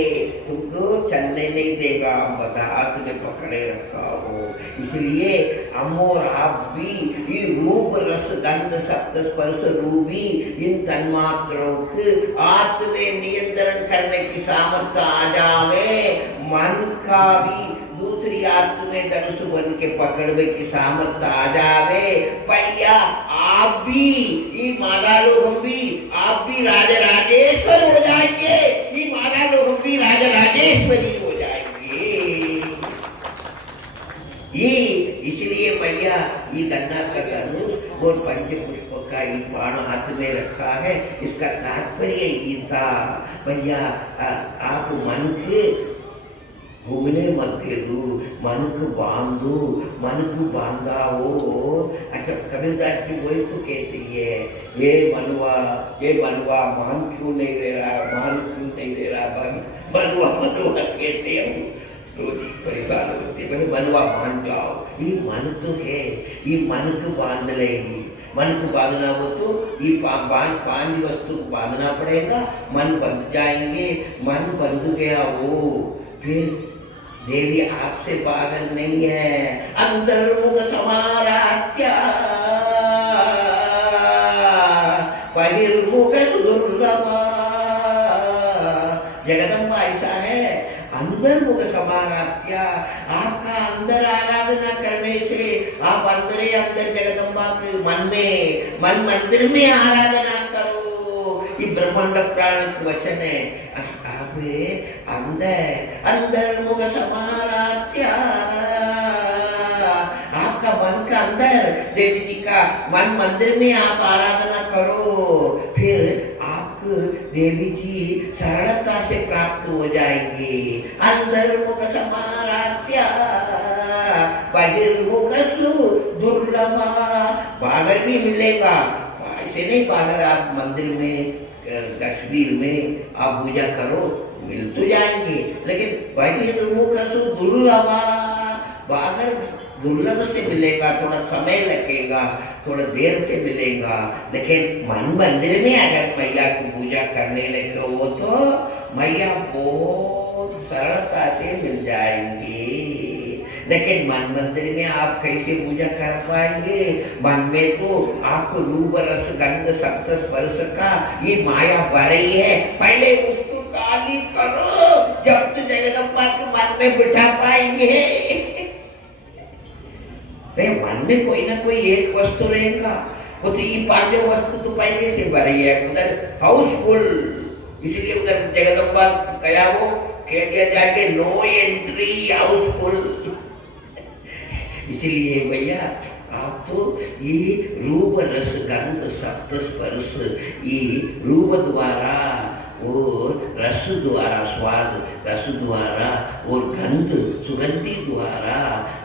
तुमको चलने नहीं देगा, बता हाथ में पकड़े रखा हो। इसलिए हम और आप भी ये रूप रस गंध सप्त स्पर्श रूपी इन तन्मात्रों के आत्म नियंत्रण करने की सामर्थ्य आ जावे, मन का भी दूसरी आत्म में धनुष बन के पकड़ने की सामर्थ्य आ जावे। भैया आप भी ये माला लोग, हम भी आप भी राजराजेश्वर हो जाएंगे, ये माला लोग हम भी राजराजेश्वरी हो जाएंगे। ये इसलिए भैया ये गन्ना का धनुष और पंच पुष्प का ये बाण हाथ में रखा है, इसका तात्पर्य ये था भैया आप मन के घूमने मत दे दो, मन को बांधो, मन को बांधा हो। अच्छा कबीरदास जी वही तो कहती है, ये मनवा मान क्यों नहीं दे रहा, मान क्यों नहीं दे रहा, मनवा कहते हैं रोज परेशान होते, बोले मनवा मान जाओ। ये मन तो है, ये मन को बांध लेगी, मन को बांधना हो तो ये पांच वस्तु को बांधना पड़ेगा, मन बंध जाएंगे, मन बंध गया वो फिर देवी आपसे पागल नहीं है। अंतर्मुख समाराध्या बहिर्मुख सुदुर्लभा, जगदम्बा ऐसा है, अंतर्मुख समाराध्या, आपका अंदर आराधना करने से आप अंदर जगदम्बा के मन में, मन मंदिर में आराधना करो। ये ब्रह्मांड प्राण वचन है, अंदर मुख समाराध्या, आपका मन का अंदर देवी जी का मन मंदिर में आप आराधना करो, फिर आपको देवी जी सरलता से प्राप्त हो जाएंगे। अंदर मुख समाराध्या बहिर्मुख दुर्लभा, बागर भी मिलेगा, ऐसे नहीं बागर आप मंदिर में तस्वीर में आप पूजा करो मिल तो जाएंगे, लेकिन बहिर्मुख दुर्लभा, बागर दुर्लभ से मिलेगा, थोड़ा समय लगेगा, थोड़ा देर से मिलेगा, लेकिन मन मंदिर में अगर मैया की पूजा करने लगे वो तो मैया बहुत सरलता से मिल जाएंगी। लेकिन मन मंदिर में आप कैसे पूजा कर पाएंगे, मन में तो आपको रूप रस गंध सप्त स्पर्श का ये माया भरी है, पहले उसको काली करो, जब तो जगदम्बा के मन में बिठा पाएंगे। मन में कोई ना कोई एक वस्तु रहेगा, वो तो ये पांचों वस्तु तो पहले से भरी है, उधर हाउसफुल, इसलिए उधर जगदम्बा गया वो कह दिया जाके नो एंट्री हाउसफुल। इसलिए भैया आप तो ये रूप रस गंध सप्त स्पर्श, ये रूप द्वारा और रस द्वारा, स्वाद रस द्वारा और गंध सुगंधि द्वारा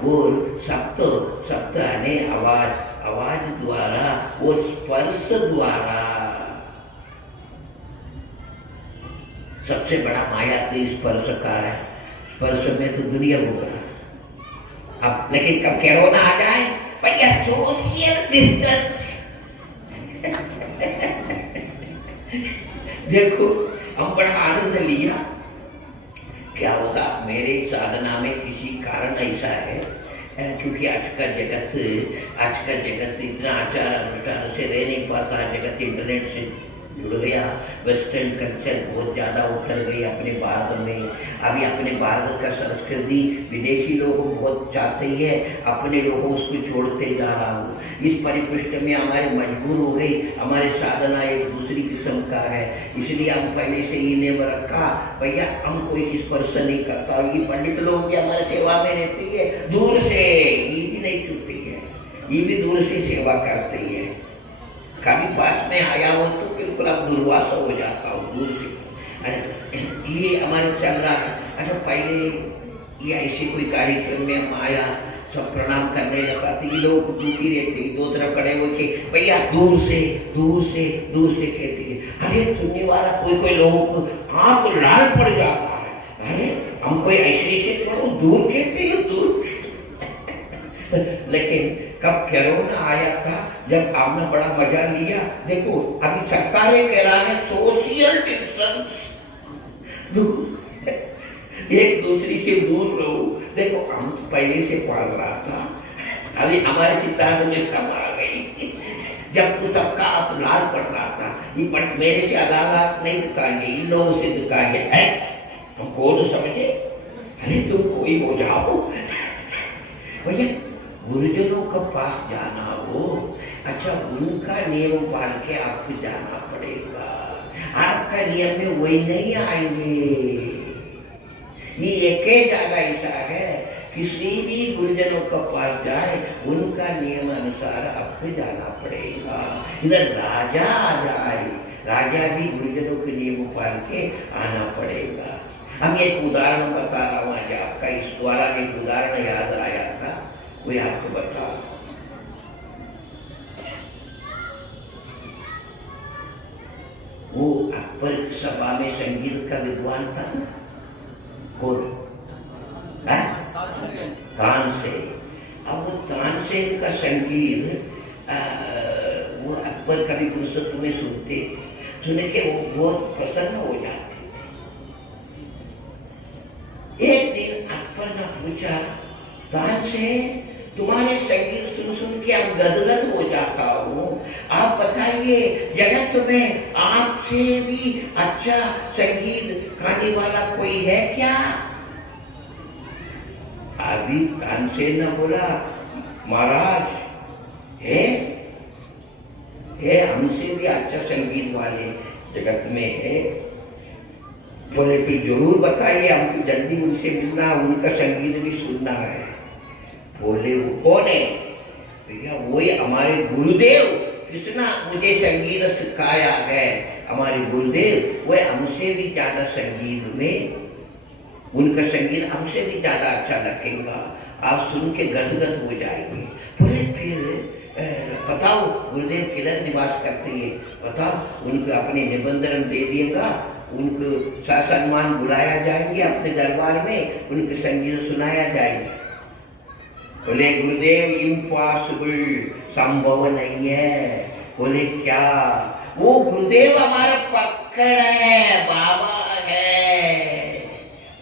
और सप्त आने आवाज द्वारा और स्पर्श द्वारा, सबसे बड़ा माया तो स्पर्श का है, स्पर्श में तो दुनिया भूख रहा। अब लेकिन कब कोरोना आ जाए भैया सोशल डिस्टेंस देखो हम बड़ा आनंद लिया। क्या होगा मेरे साधना में किसी कारण ऐसा है, क्योंकि आज का जगत इतना आचार अनुष्ठान से रह नहीं पाता, जगत इंटरनेट से जुड़ गया, वेस्टर्न कल्चर बहुत ज्यादा उतर गई अपने भारत में। अभी अपने भारत का संस्कृति विदेशी लोग बहुत चाहते हैं, अपने लोगों उसको छोड़ते जा रहा हूँ। इस परिपृष्ठ में हमारे मजबूर हो गई, हमारे साधना एक दूसरी किस्म का है, इसलिए हम पहले से ही नियम रखा भैया हम कोई स्पर्श नहीं करता। ये पंडित लोग भी हमारे सेवा में रहती है, दूर से ये भी नहीं छूटती है, ये भी दूर से सेवा करती है। कभी पास में आया हो तो बिल्कुल अब दुर्वास हो जाता हो दूर से। ये हमारे चल रहा है। अच्छा पहले ये ऐसे कोई कार्यक्रम में हम आया सब प्रणाम करने लगा तो ये लोग दुखी रहते, दो तरफ खड़े हो के भैया दूर से कहते हैं। अरे सुनने वाला कोई लोगों को आंख लाल पड़ जाता है, अरे हम कोई ऐसे दूर कहते हैं दूर। लेकिन कब कोरोना आया था जब आपने बड़ा मजा लिया, देखो अभी सरकारें कह रहा है सोशल डिस्टेंस, एक दूसरे से दूर रहो। देखो हम तो पहले से पाल रहा था, अभी हमारे सिद्धांत में सब आ गई। जब तो सबका अपराध पड़ रहा था, ये बट मेरे से अदालत नहीं दिखाएंगे, इन लोगों से दिखाएंगे। है तुम कौन समझे? अरे तुम कोई हो जाओ भैया, गुरुजनों के पास जाना हो, अच्छा उनका नियम पाल के आपको जाना पड़ेगा। आपका नियम में वही नहीं आएंगे। ये एक ही जगह ऐसा है, किसी भी गुरुजनों के पास जाए उनका नियम अनुसार आपको जाना पड़ेगा। इधर राजा आ जाए, राजा भी गुरुजनों के नियम पाल के आना पड़ेगा। हम एक उदाहरण बता रहा हूँ आज आपका, इस द्वारा एक उदाहरण याद आया था, वो आपको बता। वो अकबर सभा में संगीत का विद्वान था, कौन? तानसेन। अब वो तानसेन का संगीत वो अकबर कभी फुर्सत में सुने के वो बहुत प्रसन्न हो जाते। एक दिन अकबर ने पूछा, तानसेन तुम्हारे संगीत सुन सुन के अब गदगद हो जाता हूँ, आप बताइए जगत में आपसे भी अच्छा संगीत गाने वाला कोई है क्या? अभी तानसेन ने बोला, महाराज है हमसे भी अच्छा संगीत वाले जगत में है। बोले फिर जरूर बताइए, हमको जल्दी उनसे मिलना, उनका संगीत भी सुनना है। बोले वो कौन है? भैया वही हमारे गुरुदेव, किसने मुझे संगीत सिखाया है, हमारे गुरुदेव, वह हमसे भी ज्यादा संगीत में, उनका संगीत हमसे भी ज्यादा अच्छा लगेगा, आप सुन के गदगद हो जाएंगे। बोले फिर बताओ गुरुदेव किधर निवास करते हैं, बताओ, उनको अपने निबंधन दे दिएगा, उनको ससम्मान बुलाया जाएंगे अपने दरबार में, उनके संगीत सुनाया जाएगा। बोले गुरुदेव इम्पॉसिबल, संभव नहीं है। बोले क्या? वो गुरुदेव हमारा पक्कड़ है, बाबा है,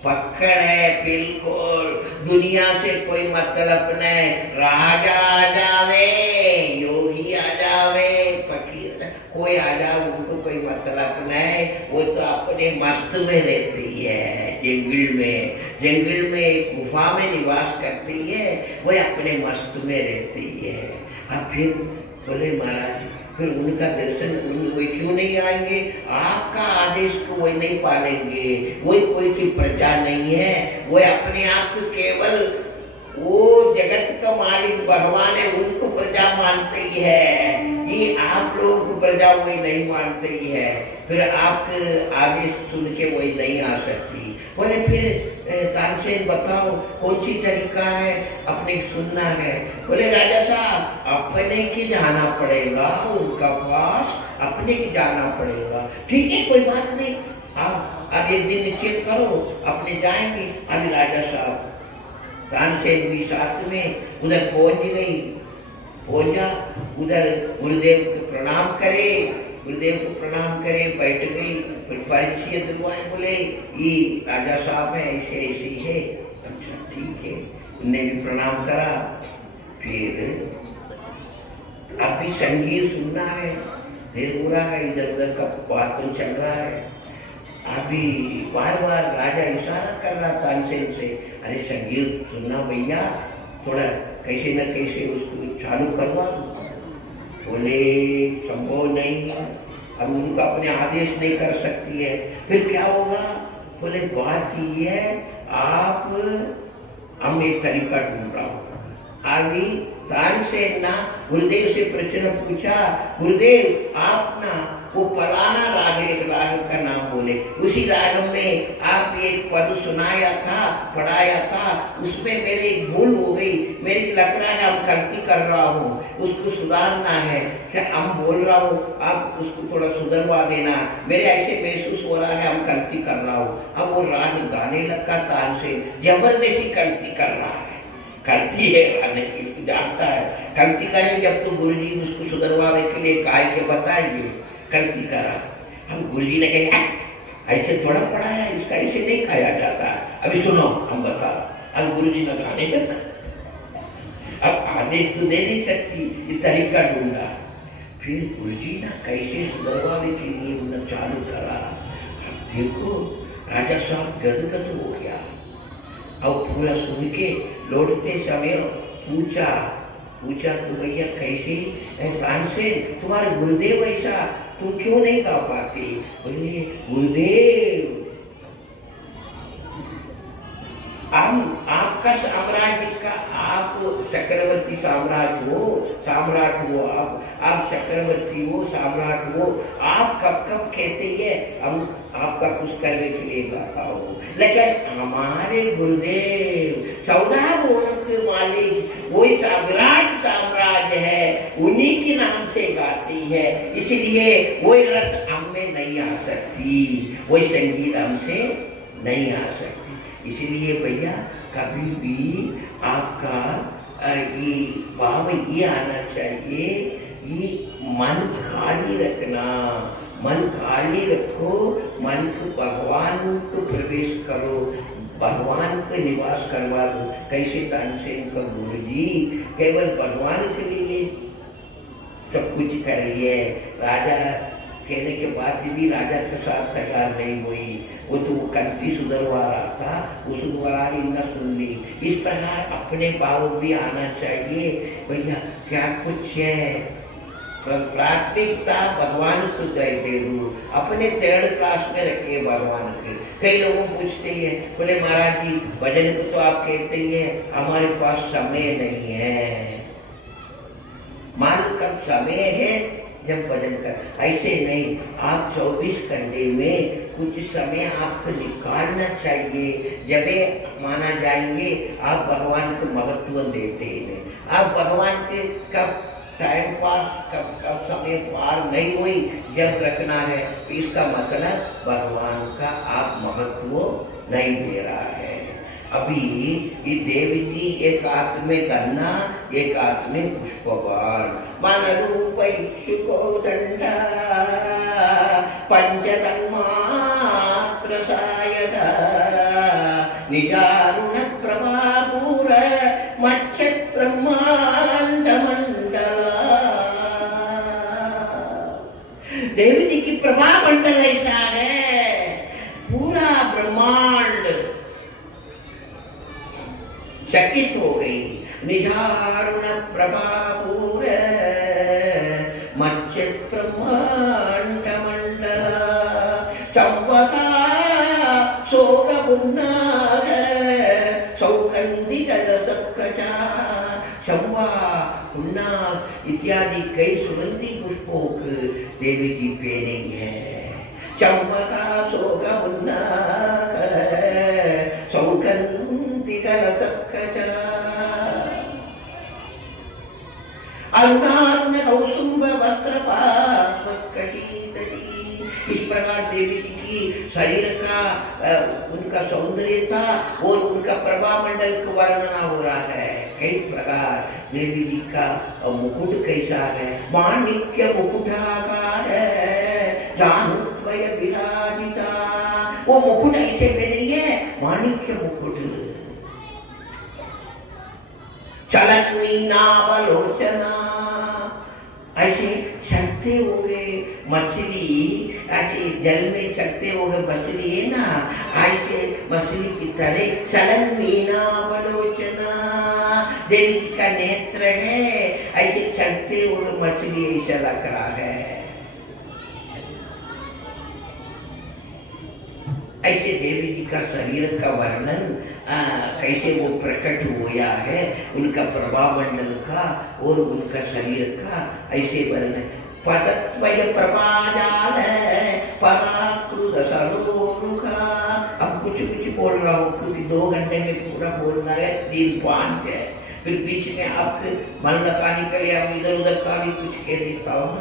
पक्कड़ है बिल्कुल, दुनिया से कोई मतलब नहीं, राजा आ जावे, योगी आ जावे, फकीर कोई आ जाए, उनको कोई मतलब नहीं, वो तो अपने मस्त में रहती है, जंगल में एक गुफा में निवास करती है, वो अपने मस्त में रहती है। अब फिर बोले महाराज फिर उनका दर्शन वही क्यों नहीं आएंगे? आपका आदेश को वही नहीं पालेंगे, वही कोई की प्रजा नहीं है, वो अपने आप को केवल वो जगत का मालिक भगवान है, उनको प्रजा मानते ही है। ये आप लोगों को प्रजा वही नहीं मानते ही है, फिर आपके आदेश सुन के वही नहीं आ सकती। बोले फिर तानसेन बताओ कौन सी तरीका है अपने सुनना है? बोले राजा साहब अपने की जाना पड़ेगा, उनका पास अपने की जाना पड़ेगा। ठीक है कोई बात नहीं, आप एक दिन निश्चित करो, अपने जाएंगे। आज राजा साहब तानसेन भी साथ में उधर पहुंचा, उधर गुरुदेव को प्रणाम करे, बैठ गई, फिर परिचय दिलवाए, बोले ये राजा साहब है, ऐसे है। अच्छा ठीक है, उन्हें भी प्रणाम करा। फिर अभी संगीत सुनना है, देर हो रहा है, इधर उधर का बात तो चल रहा है। अभी बार बार राजा इशारा कर रहा तानसेन से, अरे संगीत सुनना भैया, थोड़ा कैसे न कैसे उसको चालू करवा। बोले संभव नहीं है, अब उनका अपने आदेश नहीं कर सकती है, फिर क्या होगा? बोले बात ये है, आप हम एक तरीका ढूंढ रहा हूँ। आगे तानसेन ना गुरुदेव से प्रश्न पूछा, गुरुदेव आप ना वो फलाना राग, एक राग का नाम बोले, उसी राग में आप एक पद सुनाया था, पढ़ाया था, उसमें मेरी एक भूल हो गई, मेरी लग रहा है अब गलती कर रहा हूँ, उसको सुधारना है, क्या हम बोल रहा हूँ, आप उसको थोड़ा सुधरवा देना, मेरे ऐसे महसूस हो रहा है हम गलती कर रहा हूँ। अब वो राग गाने लगा तानसेन, जबरदस्ती गलती कर रहा है, गलती है गाने की, जानता है गलती करे, जब तो गुरु जी उसको सुधरवाने के लिए काय के बताइए गलती करा। हम गुरु जी ने कहा ऐसे थोड़ा पढ़ा है, इसका ऐसे नहीं खाया जाता। अभी सुनो हम बता, अब गुरु जी ने खाने लगा, अब आदेश तो दे नहीं सकती, ये तरीका ढूंढा। फिर गुरु जी ने कैसे सुधरवाने के लिए उन्हें चालू करा। अब देखो राजा साहब गदगद हो गया। अब पूरा सुन के लौटते समय पूछा तो भैया कैसे तानसेन तुम्हारे गुरुदेव ऐसा तुम क्यों नहीं गा पाते? बोले गुरुदेव आपका साम्राज्य का, आप चक्रवर्ती सम्राट हो, आप चक्रवर्ती हो, सम्राट हो, आप कब कहते हैं हम आपका कुछ करने के लिए गाता हो, लेकिन हमारे गुरुदेव 14 भुवन के मालिक वही विराट साम्राज्य है, उन्हीं के नाम से गाती है, इसलिए वही रस हममें नहीं आ सकती, वही संगीत हमसे नहीं आ सकती। इसलिए भैया कभी भी आपका ये भाव ये आना चाहिए, ये मन खाली रखना, मन खाली रखो, मन को भगवान को प्रवेश करो, भगवान को निवास करवा दो। कैसे तानसेन का गुरु जी केवल भगवान के लिए सब कुछ कर रही है। राजा कहने के बाद भी राजा के साथ तैयार नहीं हुई, वो तो कंठी सुधरवा रहा था, वो सुधरवा रही न सुन ली। इस प्रकार अपने भाव भी आना चाहिए भैया, क्या कुछ है प्राथमिकता भगवान को दे दो, अपने 3rd क्लास में रखिए भगवान के। कई लोगों पूछते हैं, बोले महाराज जी भजन को तो आप कहते हैं हमारे पास समय नहीं है। मालूम कब समय है जब भजन कर, ऐसे नहीं। आप 24 घंटे में कुछ समय आपको निकालना चाहिए, जब माना जाएंगे आप भगवान को महत्व देते हैं। आप भगवान के कब टाइम पास कब समय पार नहीं हुई जब रखना है, इसका मतलब भगवान का आप महत्व नहीं दे रहा है। अभी ये देव जी एक हाथ में गन्ना, एक हाथ में पुष्पबाण, मन रूप इच्छुको दंडा, पंचतन्मात्र सायद, निजारुण प्रभापूर मच्छ ब्रह्मांड मंडला। देव जी की प्रभा मंडल ऐसा है, पूरा ब्रह्मांड चकित हो गई। निजारुण प्रभापूर मच्छ ब्रह्मांड मंडला, चंपका शोक पुन्नाग सौगंधि जलसत्कचा, चंपा पुन्नाग इत्यादि कई सुगंधी पुष्पों देवी जी पहने है। चंपका शोक पुन्नाग सौगंधि जलसत्कचा, अरुणार्ण कौसुम्ब वस्त्र कटीतली। इस प्रकार देवी जी की शरीर का उनका सौंदर्य था और उनका प्रभा मंडल का वर्णना हो रहा है। कई प्रकार देवी जी का मुकुट कैसा है, माणिक्य मुकुटाकार है, जानुद्वय विराजिता। वो मुकुट ऐसे पहनी है, माणिक्य मुकुट। चलन मीनावलोचना, ऐसे चलते हुए मछली, ऐसे जल में चलते हुए मछली है ना, ऐसे मछली की तरह चलन मीनावलोचना, देवी का नेत्र है, ऐसे चलते हुए मछली ऐसा लग रहा है। ऐसे देवी जी का शरीर का वर्णन कैसे वो प्रकट हुआ है, उनका प्रभाव मंडल का और उनका शरीर का ऐसे वर्णन। पदत्वय प्रभाजाल है पराकृत सरोरुका। अब कुछ बोल रहा हूँ क्योंकि 2 घंटे में पूरा बोलना है, 3-5 है, फिर बीच में आपके मन लगाने के लिए हम इधर उधर का भी कुछ कह देता हूँ।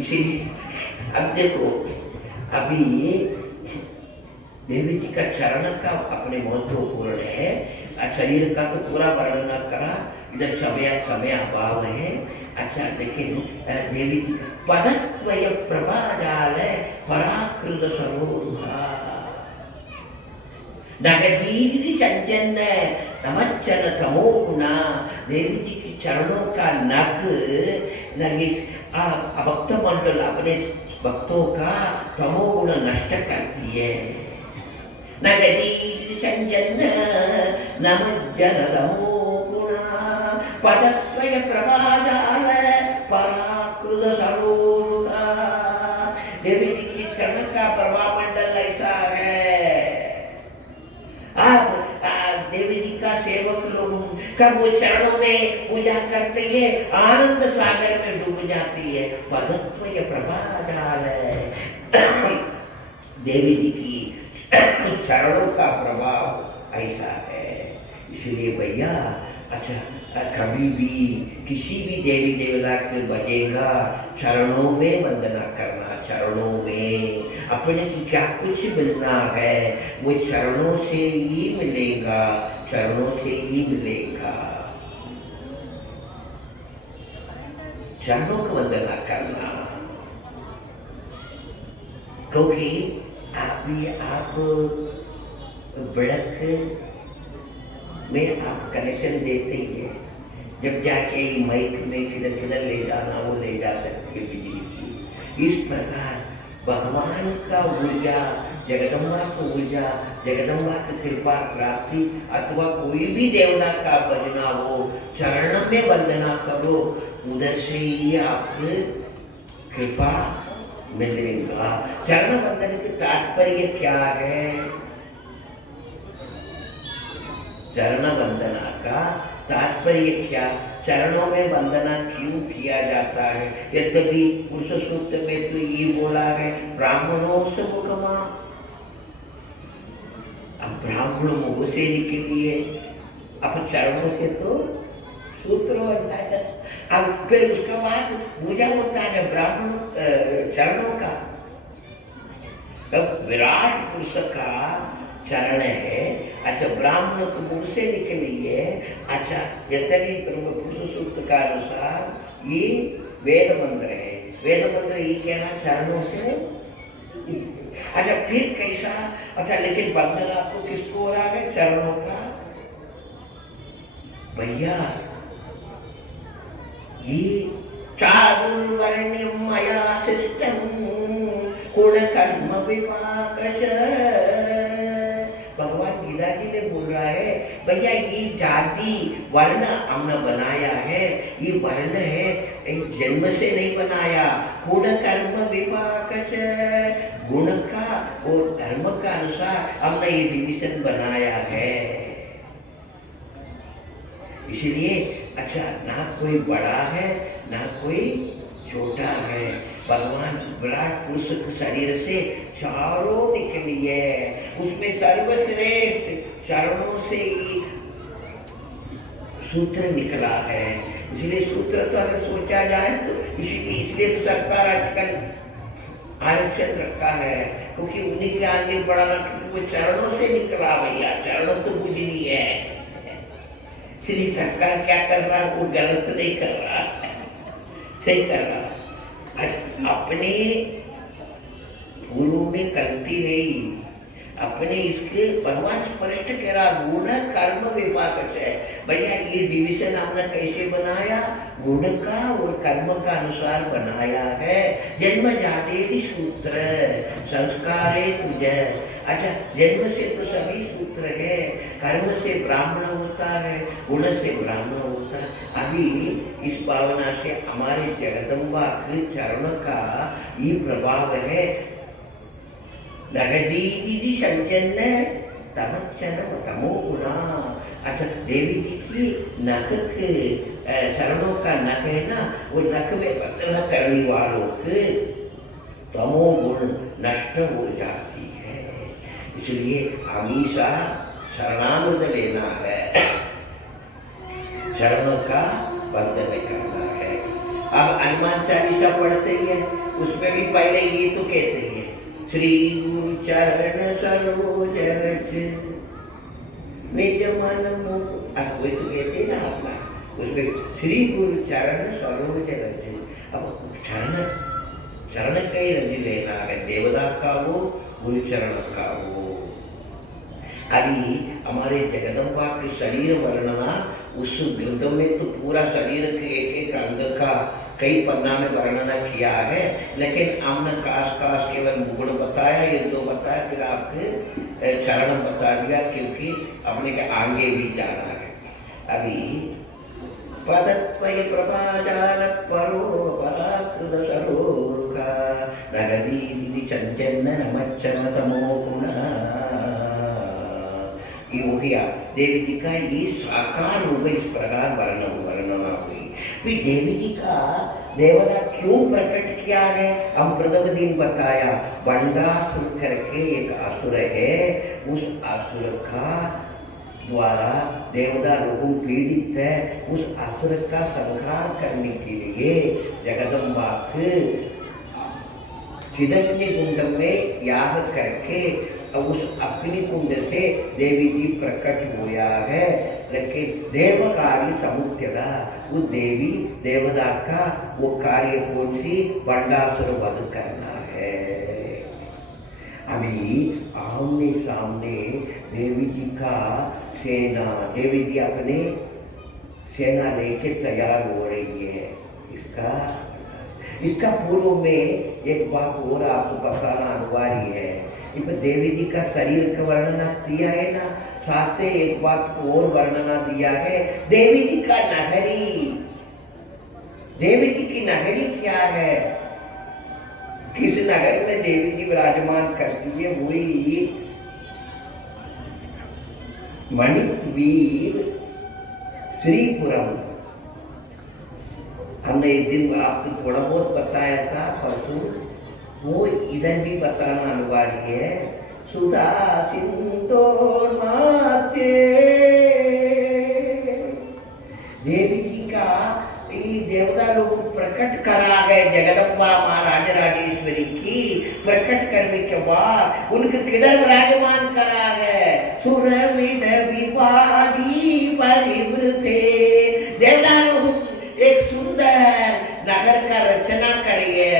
इसीलिए अब देखो, अभी देवी जी का चरण का अपने महत्वपूर्ण है। शरीर का तो पूरा वर्णन करा, इधर समय अभाव है। अच्छा लेकिन देवी पदत्वय प्रभाजाल पराकृत सरोधा नगदीर्घ संजन तमच्चन तमो गुणा। देवी जी के चरणों का नख भक्त मंडल अपने भक्तों का तमोगुण नष्ट करती है। नगदीर्घ संजन नमज्जन तमो गुणा पदत्वय प्रभाजाल पराकृत सरोधा। देवी जी के चरण का प्रभा मंडल ऐसा है। आप देवी जी का सेवक लोग कब वो चरणों में पूजा करते हैं, आनंद सागर में डूब जाती है। पदत्व ये प्रभाजाल है। देवी जी की चरणों का प्रभाव ऐसा है। इसलिए भैया अच्छा कभी भी किसी भी देवी देवता के बजेगा चरणों में वंदना करना। चरणों में अपने की क्या कुछ मिलना है वो चरणों से ही मिलेगा, चरणों से ही मिलेगा। चरणों को वंदना करना, क्योंकि आप बड़क में आप कनेक्शन देते ही है। जब जाके माइक में किधर किधर ले जाना वो ले जा सकते हैं बिजली की। इस प्रकार भगवान का ऊर्जा, जगदम्बा को ऊर्जा, जगदम्बा की कृपा प्राप्ति अथवा कोई भी देवता का भजना हो, चरण में वंदना करो, उधर से ही आपको कृपा मिलेगा। चरण वंदन के तात्पर्य क्या है? चरण वंदना का तात्पर्य क्या? चरणों में वंदना क्यों किया जाता है? यद्यपि पुरुष सूक्त में तो ये बोला है ब्राह्मणों से मुखमा। अब ब्राह्मण मुख से निकली है, अब चरणों से तो सूत्र होता है। अब फिर उसके बाद पूजा होता है ब्राह्मण चरणों का। तब विराट पुरुष का चरण है। अच्छा ब्राह्मण तो मुख से निकली है। अच्छा यद्यपि पुरुष सूत्र का अनुसार ये वेद मंत्र है। वेद मंत्र ये कहना चरणों से। अच्छा फिर कैसा? अच्छा लेकिन बंधन आपको किसको हो रहा है? चरणों का। भैया ये चारुर्वर्ण्यम मया सृष्टं गुण कर्म विपाकच। भगवान गीता जी में बोल रहा है भैया ये जाति वर्ण हमने बनाया है, ये वर्ण है जन्म से नहीं बनाया। गुण कर्म विपाकच, गुण का और धर्म का अनुसार हमने ये डिविजन बनाया है। इसलिए अच्छा ना कोई बड़ा है ना कोई छोटा है। भगवान विराट पुरुष शरीर से चारों निकली है, उसमें सर्वश्रेष्ठ चरणों से ही सूत्र निकला है। इसलिए सूत्र तो अगर सोचा जाए तो इसलिए तो सरकार आजकल आरक्षण रखा है, क्योंकि उन्हीं के आगे बढ़ाना, क्योंकि वो चरणों से निकला भैया, चरणों तो बुझनी है। इसलिए सरकार क्या कर रहा है? वो गलत नहीं कर रहा है, सही कर रहा है। अपने गुरु में गलती नहीं, अपने इसके भगवान स्पष्ट कह रहा गुण कर्म विपाक है। भैया ये डिविजन हमने कैसे बनाया? गुण का और कर्म का अनुसार बनाया है। जन्म जाते सूत्र संस्कारे तुझे। अच्छा जन्म से तो सभी सूत्र है, कर्म से ब्राह्मण होता है, गुण से ब्राह्मण होता है। अभी इस भावना से हमारे जगदम्बा के चरण का ये प्रभाव है। नगदीदि संजन तमच्चन तमो गुणा। अच्छा देवी जी की नख के चरणों का नख है ना, वो नख में वंदना करने वालों के तमो गुण नष्ट हो जाती है। इसलिए हमेशा शरणागत लेना है, चरणों का वंदन करना है। अब हनुमान चालीसा पढ़ते ही है, उसमें भी पहले ये तो कहते ही है श्री गुरु चरण सरोज रज निज मन मुख, वो तो कहते ना अपना उसमें श्री गुरु चरण सरोज रज। अब चरण का ही रज लेना है, देवदास का हो, गुरु चरण का हो। अभी हमारे जगदम्बा के शरीर वर्णना उस ग्रंथ में तो पूरा शरीर के एक एक अंग का कई पन्ना में वर्णना किया है, लेकिन हमने काश केवल मुकुट बताया, ये दो बताया, फिर आपके चरण बता दिया, क्योंकि अपने के आगे भी जाना है। अभी पदत्वय प्रभाजाल परो पराकृत सरोका नगदी विधि चंचन नमच्चन तमो गुणा। ये हो गया देवी जी का ये साकार रूप इस प्रकार वर्णना हुई। फिर देवी जी का देवता क्यों प्रकट किया है, हम प्रथम दिन बताया, बंडासुर करके एक असुर है, उस असुर का द्वारा देवता लोगों पीड़ित है, उस असुर का संहार करने के लिए जगदम्बा चिदग्नि कुंड में याग करके उस अग्नि कुंड से देवी जी प्रकट होया है। लेकिन देव कार्य समुद्यता, वो देवी देवता का वो कार्य कौन सी, बंडासुर वध करना है। अभी आमने सामने देवी जी का सेना, देवी जी अपने सेना लेके तैयार हो रही है। इसका पूर्व में एक बात और आपको बताना अनिवार्य है। इसमें देवी जी का शरीर का वर्णना दिया है ना, साथ ही एक बात और वर्णना दिया है, देवी जी का नगरी, देवी जी की नगरी क्या है, किस नगर में देवी जी विराजमान करती है, वही मणिद्वीप श्रीपुरम। हमने एक दिन आपको थोड़ा बहुत बताया था परसों, वो इधर भी बताना अनिवार्य है। सुधा सिंदूर माते, देवी जी का देवता लोग प्रकट करा गए, जगदम्बा महाराज राजेश्वरी की प्रकट करने के बाद उनके किधर विराजमान करा गए, सुरविद विवादी परिवृते। देवता लोग एक सुंदर नगर का रचना करिए,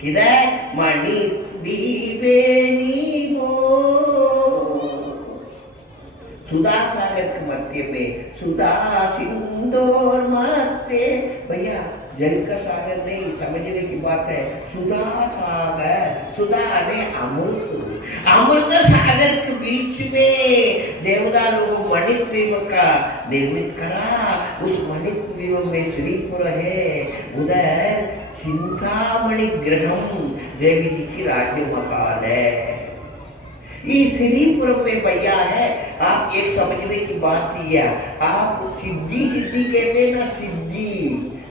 किधर, मणि दीवेनी हो, सुधा सागर के मध्य में, सुधा सिंदूर माते। भैया जल का सागर नहीं, समझने की बात है, सुधा सागर, सुधा अरे अमृत सागर के बीच में देवता लोग मणिद्वीप का निर्मित करा। उस मणिद्वीप में श्रीपुर है, उधर चिंतामणि ग्रहम देवी जी की राज्य मकान है। ये श्रीपुर में भैया है। आप एक समझने की बात है, आप सिद्धि कहते ना,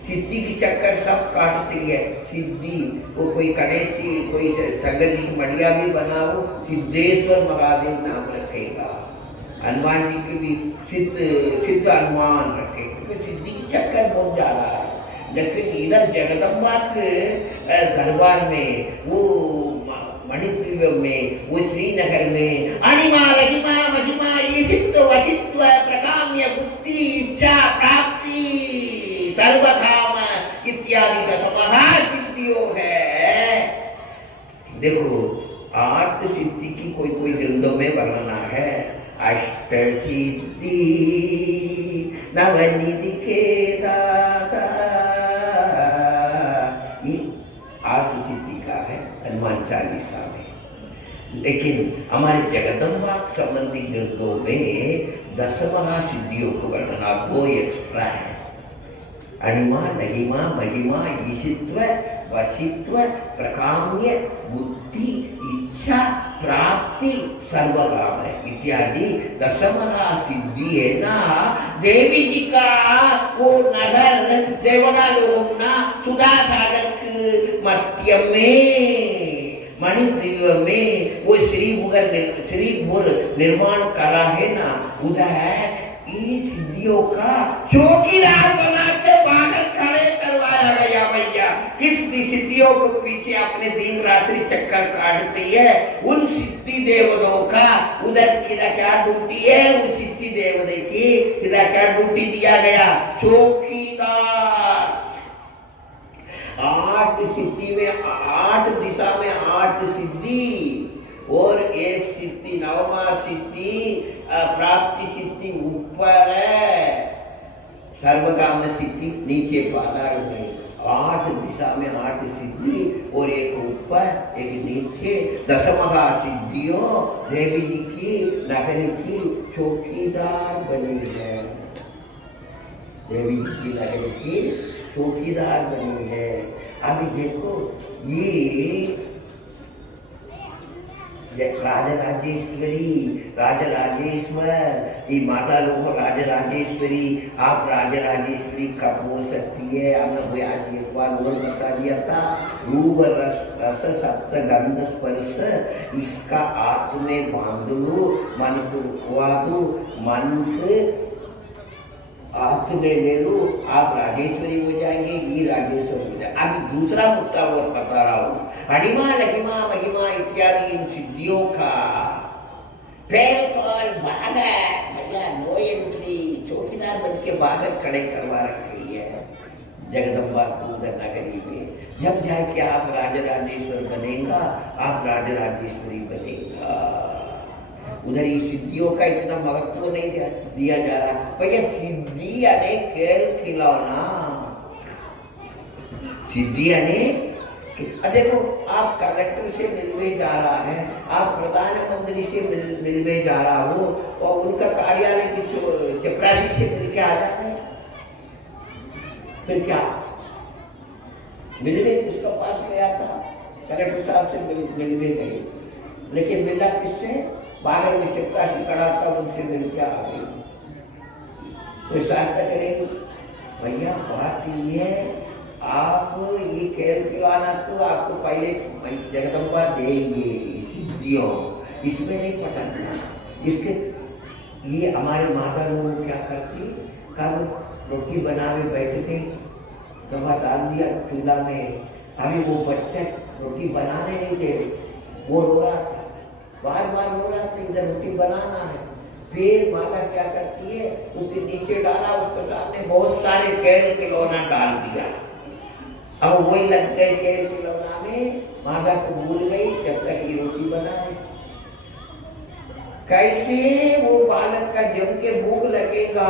सिद्धि की चक्कर सब काटती है। सिद्धि वो कोई गणेश, कोई शंकर जी की मड़िया भी बनाओ, सिद्धेश्वर महादेव नाम रखेगा। हनुमान जी की भी सिद्ध हनुमान रखेगा, तो सिद्धि की चक्कर बहुत जा रहा है। लेकिन इधर जगदम्बा के दरबार में, वो मणिद्वीप में, वो श्रीनगर में, अणिमा लजिमा मजिमा ईशित्व वशित्व प्रकाम्य बुद्धि इच्छा प्राप्ति सर्वकाम इत्यादि का समाहार सिद्धियों है। देखो 8 सिद्धि की कोई ग्रंथों में वर्णना है। अष्ट सिद्धि नवनिधि के दाता, ये 8 सिद्धि का है हनुमान चालीसा में। लेकिन हमारे जगदम्बा संबंधी ग्रंथों में 10 महासिद्धियों को वर्णना वो एक्स्ट्रा है। अणिमा लगिमा महिमा ईशित्व वशित्व प्रकाम्य बुद्धि इच्छा प्राप्ति सर्वकाम इत्यादि 10 महासिद्धि है ना। देवी जी का वो नगर देवता लोग ना सुधा सागर के मध्य में मणिद्वीप में वो श्रीपुर निर्माण करा है ना, उधर इन का चौकीदार बना के बाहर खड़े करवाया गया। भैया किस सिद्धियों को पीछे अपने दिन रात्रि चक्कर काटती है, उन सिद्धि देवताओं का उधर क्या ड्यूटी है, उस सिद्धि देवता की क्या ड्यूटी दिया गया, चौकीदार। 8 सिद्धि में 8 दिशा में 8 सिद्धि और एक सिद्धि नवमा सिद्धि प्राप्ति सिद्धि ऊपर है, सर्वकाम सिद्धि नीचे पाताल में। 8 दिशा में 8 सिद्धि और एक ऊपर एक नीचे, 10 महासिद्धियों देवी जी की नगर की चौकीदार बनी है, देवी जी की नगर की चौकीदार बनी है। अभी देखो ये राजराजेश्वरी, राजराजेश्वर, ये माता लोगों राजराजेश्वरी, आप राजराजेश्वरी कब हो सकती है? हमने आज एक बार और बता दिया था, रूप रस सप्त गंध स्पर्श, इसका आत्म में बांध लो, मन को रुकवा दो, मन से आत्म में ले लो, आप राजेश्वरी हो जाएंगे, ये राजेश्वर हो जाएंगे। अभी दूसरा मुद्दा और बता रहा हूँ, अणिमा लघिमा महिमा इत्यादि इन सिद्धियों का पहले कौन भागा भैया, नो एंट्री, चौकीदार बन के बाहर खड़े करवा रखी है जगदम्बा को उधर नगरी में। जब जाके आप राजराजेश्वर बनेगा, आप राजराजेश्वरी बनेगा। उधर ये सिद्धियों का इतना महत्व नहीं दिया जा रहा भैया, सिद्धि यानी खेल खिलौना, सिद्धि यानी देखो आप कलेक्टर से मिलने जा रहा है, आप प्रधानमंत्री से मिलने जा रहा हो और उनका कार्यालय की चपरासी से मिलके आ जाता है, फिर क्या मिलने किसका पास गया था? कलेक्टर साहब से मिलने गए, लेकिन मिला किससे? बाहर में चपरासी खड़ा था, उनसे मिलके आ गई। कोई सहायता करेगी? भैया बात ये है, आप ये खेल खिलौना तो आपको पहले जगदम्बा देंगे सिद्धियों, इसमें नहीं पटकना। इसके ये हमारे माता लोग क्या करती, कब रोटी बनावे बैठ गई, दवा डाल दिया चूल्हा में, अभी वो बच्चा रोटी बनाने नहीं दे, वो रो रहा था, बार बार रो रहा था, इधर रोटी बनाना है। फिर माता क्या करती है, उसके नीचे डाला, उसके सामने बहुत सारे खेल खिलौना डाल दिया। अब वही लग गए खेल खिलौना में, माता को भूल गई जब तक ये रोटी बनाए। कैसे वो बालक का जम के भूख लगेगा,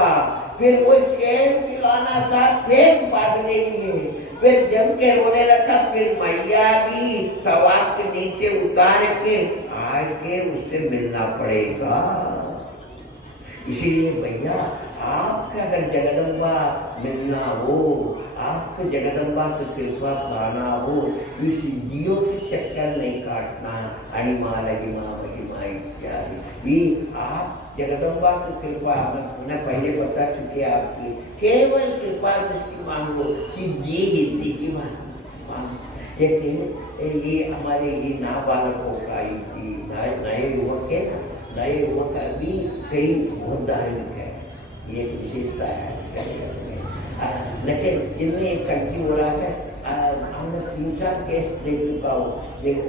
फिर वो खेल खिलौना साथ फेंक भाग लेंगे, फिर जम के रोने लगा, फिर मैया भी तवा के नीचे उतार के आके उससे मिलना पड़ेगा। इसीलिए भैया आपका अगर जगदम्बा मिलना हो, आपको जगदम्बा की कृपा पाना हो, इस सिद्धियों के चक्कर नहीं काटना, अणिमा लघिमा महिमा इत्यादि। ये आप जगदम्बा की कृपा मैं पहले बता चुके आपकी, केवल कृपा दृष्टि मांगो, सिद्धि हिद्धि की मांगो। लेकिन ये हमारे ये नाबालकों का, नए युवक है ना, नए युवक अभी कई बहुत धार्मिक है, ये विशेषता है। लेकिन इनमें एक गलती हो रहा है, हमने 3-4 केस देख चुका हूँ। एक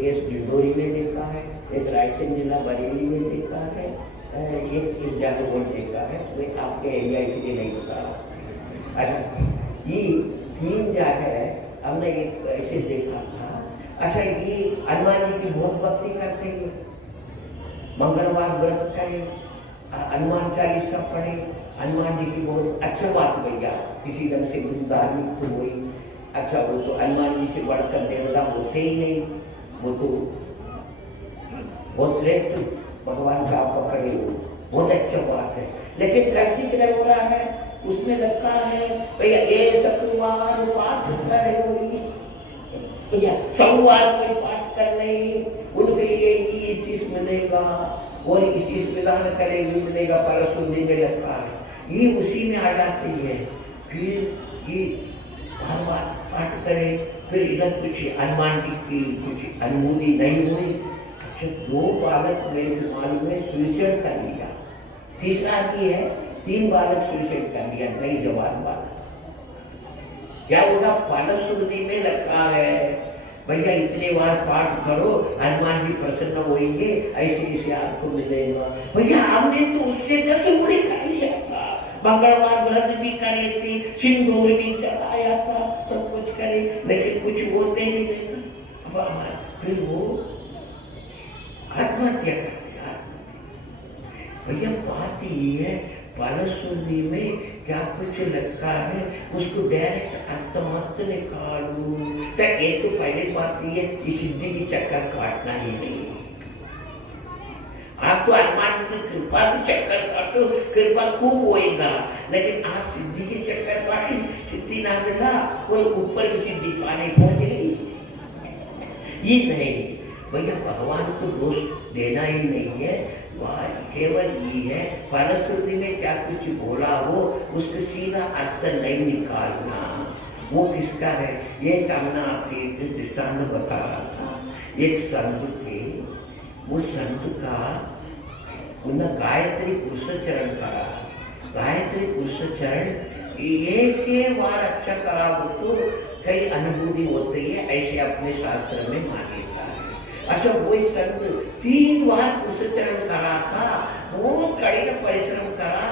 केस डिंडोरी में देखा है, एक रायसेन जिला बरेली में देखा है, एक जागरूक देखा है, वे आपके एरिया इसलिए नहीं बता रहा। अच्छा, ये 3 जगह हमने एक ऐसे देखा था। अच्छा, ये हनुमान जी की बहुत भक्ति करते हैं, मंगलवार व्रत करें, हनुमान चालीसा पढ़े, हनुमान जी की बहुत अच्छा बात भैया, किसी ढंग से धार्मिक तो हुई। अच्छा, वो तो हनुमान जी से बढ़कर देवता होते ही नहीं, वो तो बहुत श्रेष्ठ भगवान का आप पकड़े हो, बहुत अच्छा बात है। लेकिन गलती किधर हो रहा है, उसमें लगता है भैया ये शुक्रवार पाठ कर रहे भैया, सोमवार में पाठ कर रही, उनके लिए ये चीज मिलेगा और इस चीज मिलान करेगी मिलेगा, परसों दिन में लगता है, ये उसी में आ जाती है। फिर ये बार बार पाठ करे, फिर इधर कुछ हनुमान जी की कुछ अनुभूति नहीं हुई। अच्छा, 2 बालक मेरे को मालूम है सुसाइड कर लिया, तीसरा की है 3 बालक सुसाइड कर लिया, नई जवान बालक क्या होगा? फलश्रुति में लगा है भैया इतने बार पाठ करो, हनुमान जी प्रसन्न होंगे, ऐसे ऐसे आपको मिलेगा। भैया हमने तो उससे 10 गुणे कर लिया था, मंगलवार व्रत भी करे थे, सिंदूर भी चढ़ाया था, सब कुछ करे, लेकिन कुछ होते नहीं। फिर वो आत्महत्या कर दिया। भैया बात ये है, फलश्रुति में क्या कुछ लगता है, उसको डायरेक्ट अंतमत निकालू। तो एक तो पहली बात ये है, सिद्धि की चक्कर काटना ही नहीं। आप तो हनुमान की कृपा की चक्कर काटो, कृपा खूब होएगा, लेकिन आप सिद्धि के चक्कर काटे, सिद्धि ना मिला, कोई ऊपर की सिद्धि पाने पहुंच गई, ये नहीं। भैया भगवान को दोष देना ही नहीं है, वह केवल ये है फलश्रुति में क्या कुछ बोला हो उसका सीधा अर्थ नहीं निकालना। वो किसका है? ये कामना आपके दृष्टांत बता रहा था। एक संत थे, वो संत का उन्हें गायत्री पुरुषचरण करा। गायत्री पुरुषचरण एक बार अच्छा करा हो तो कई अनुभूति होती है, ऐसे अपने शास्त्र में मान्यता है। अच्छा वो संत 3 बार पुरुषचरण करा था, बहुत कड़ी परिश्रम करा।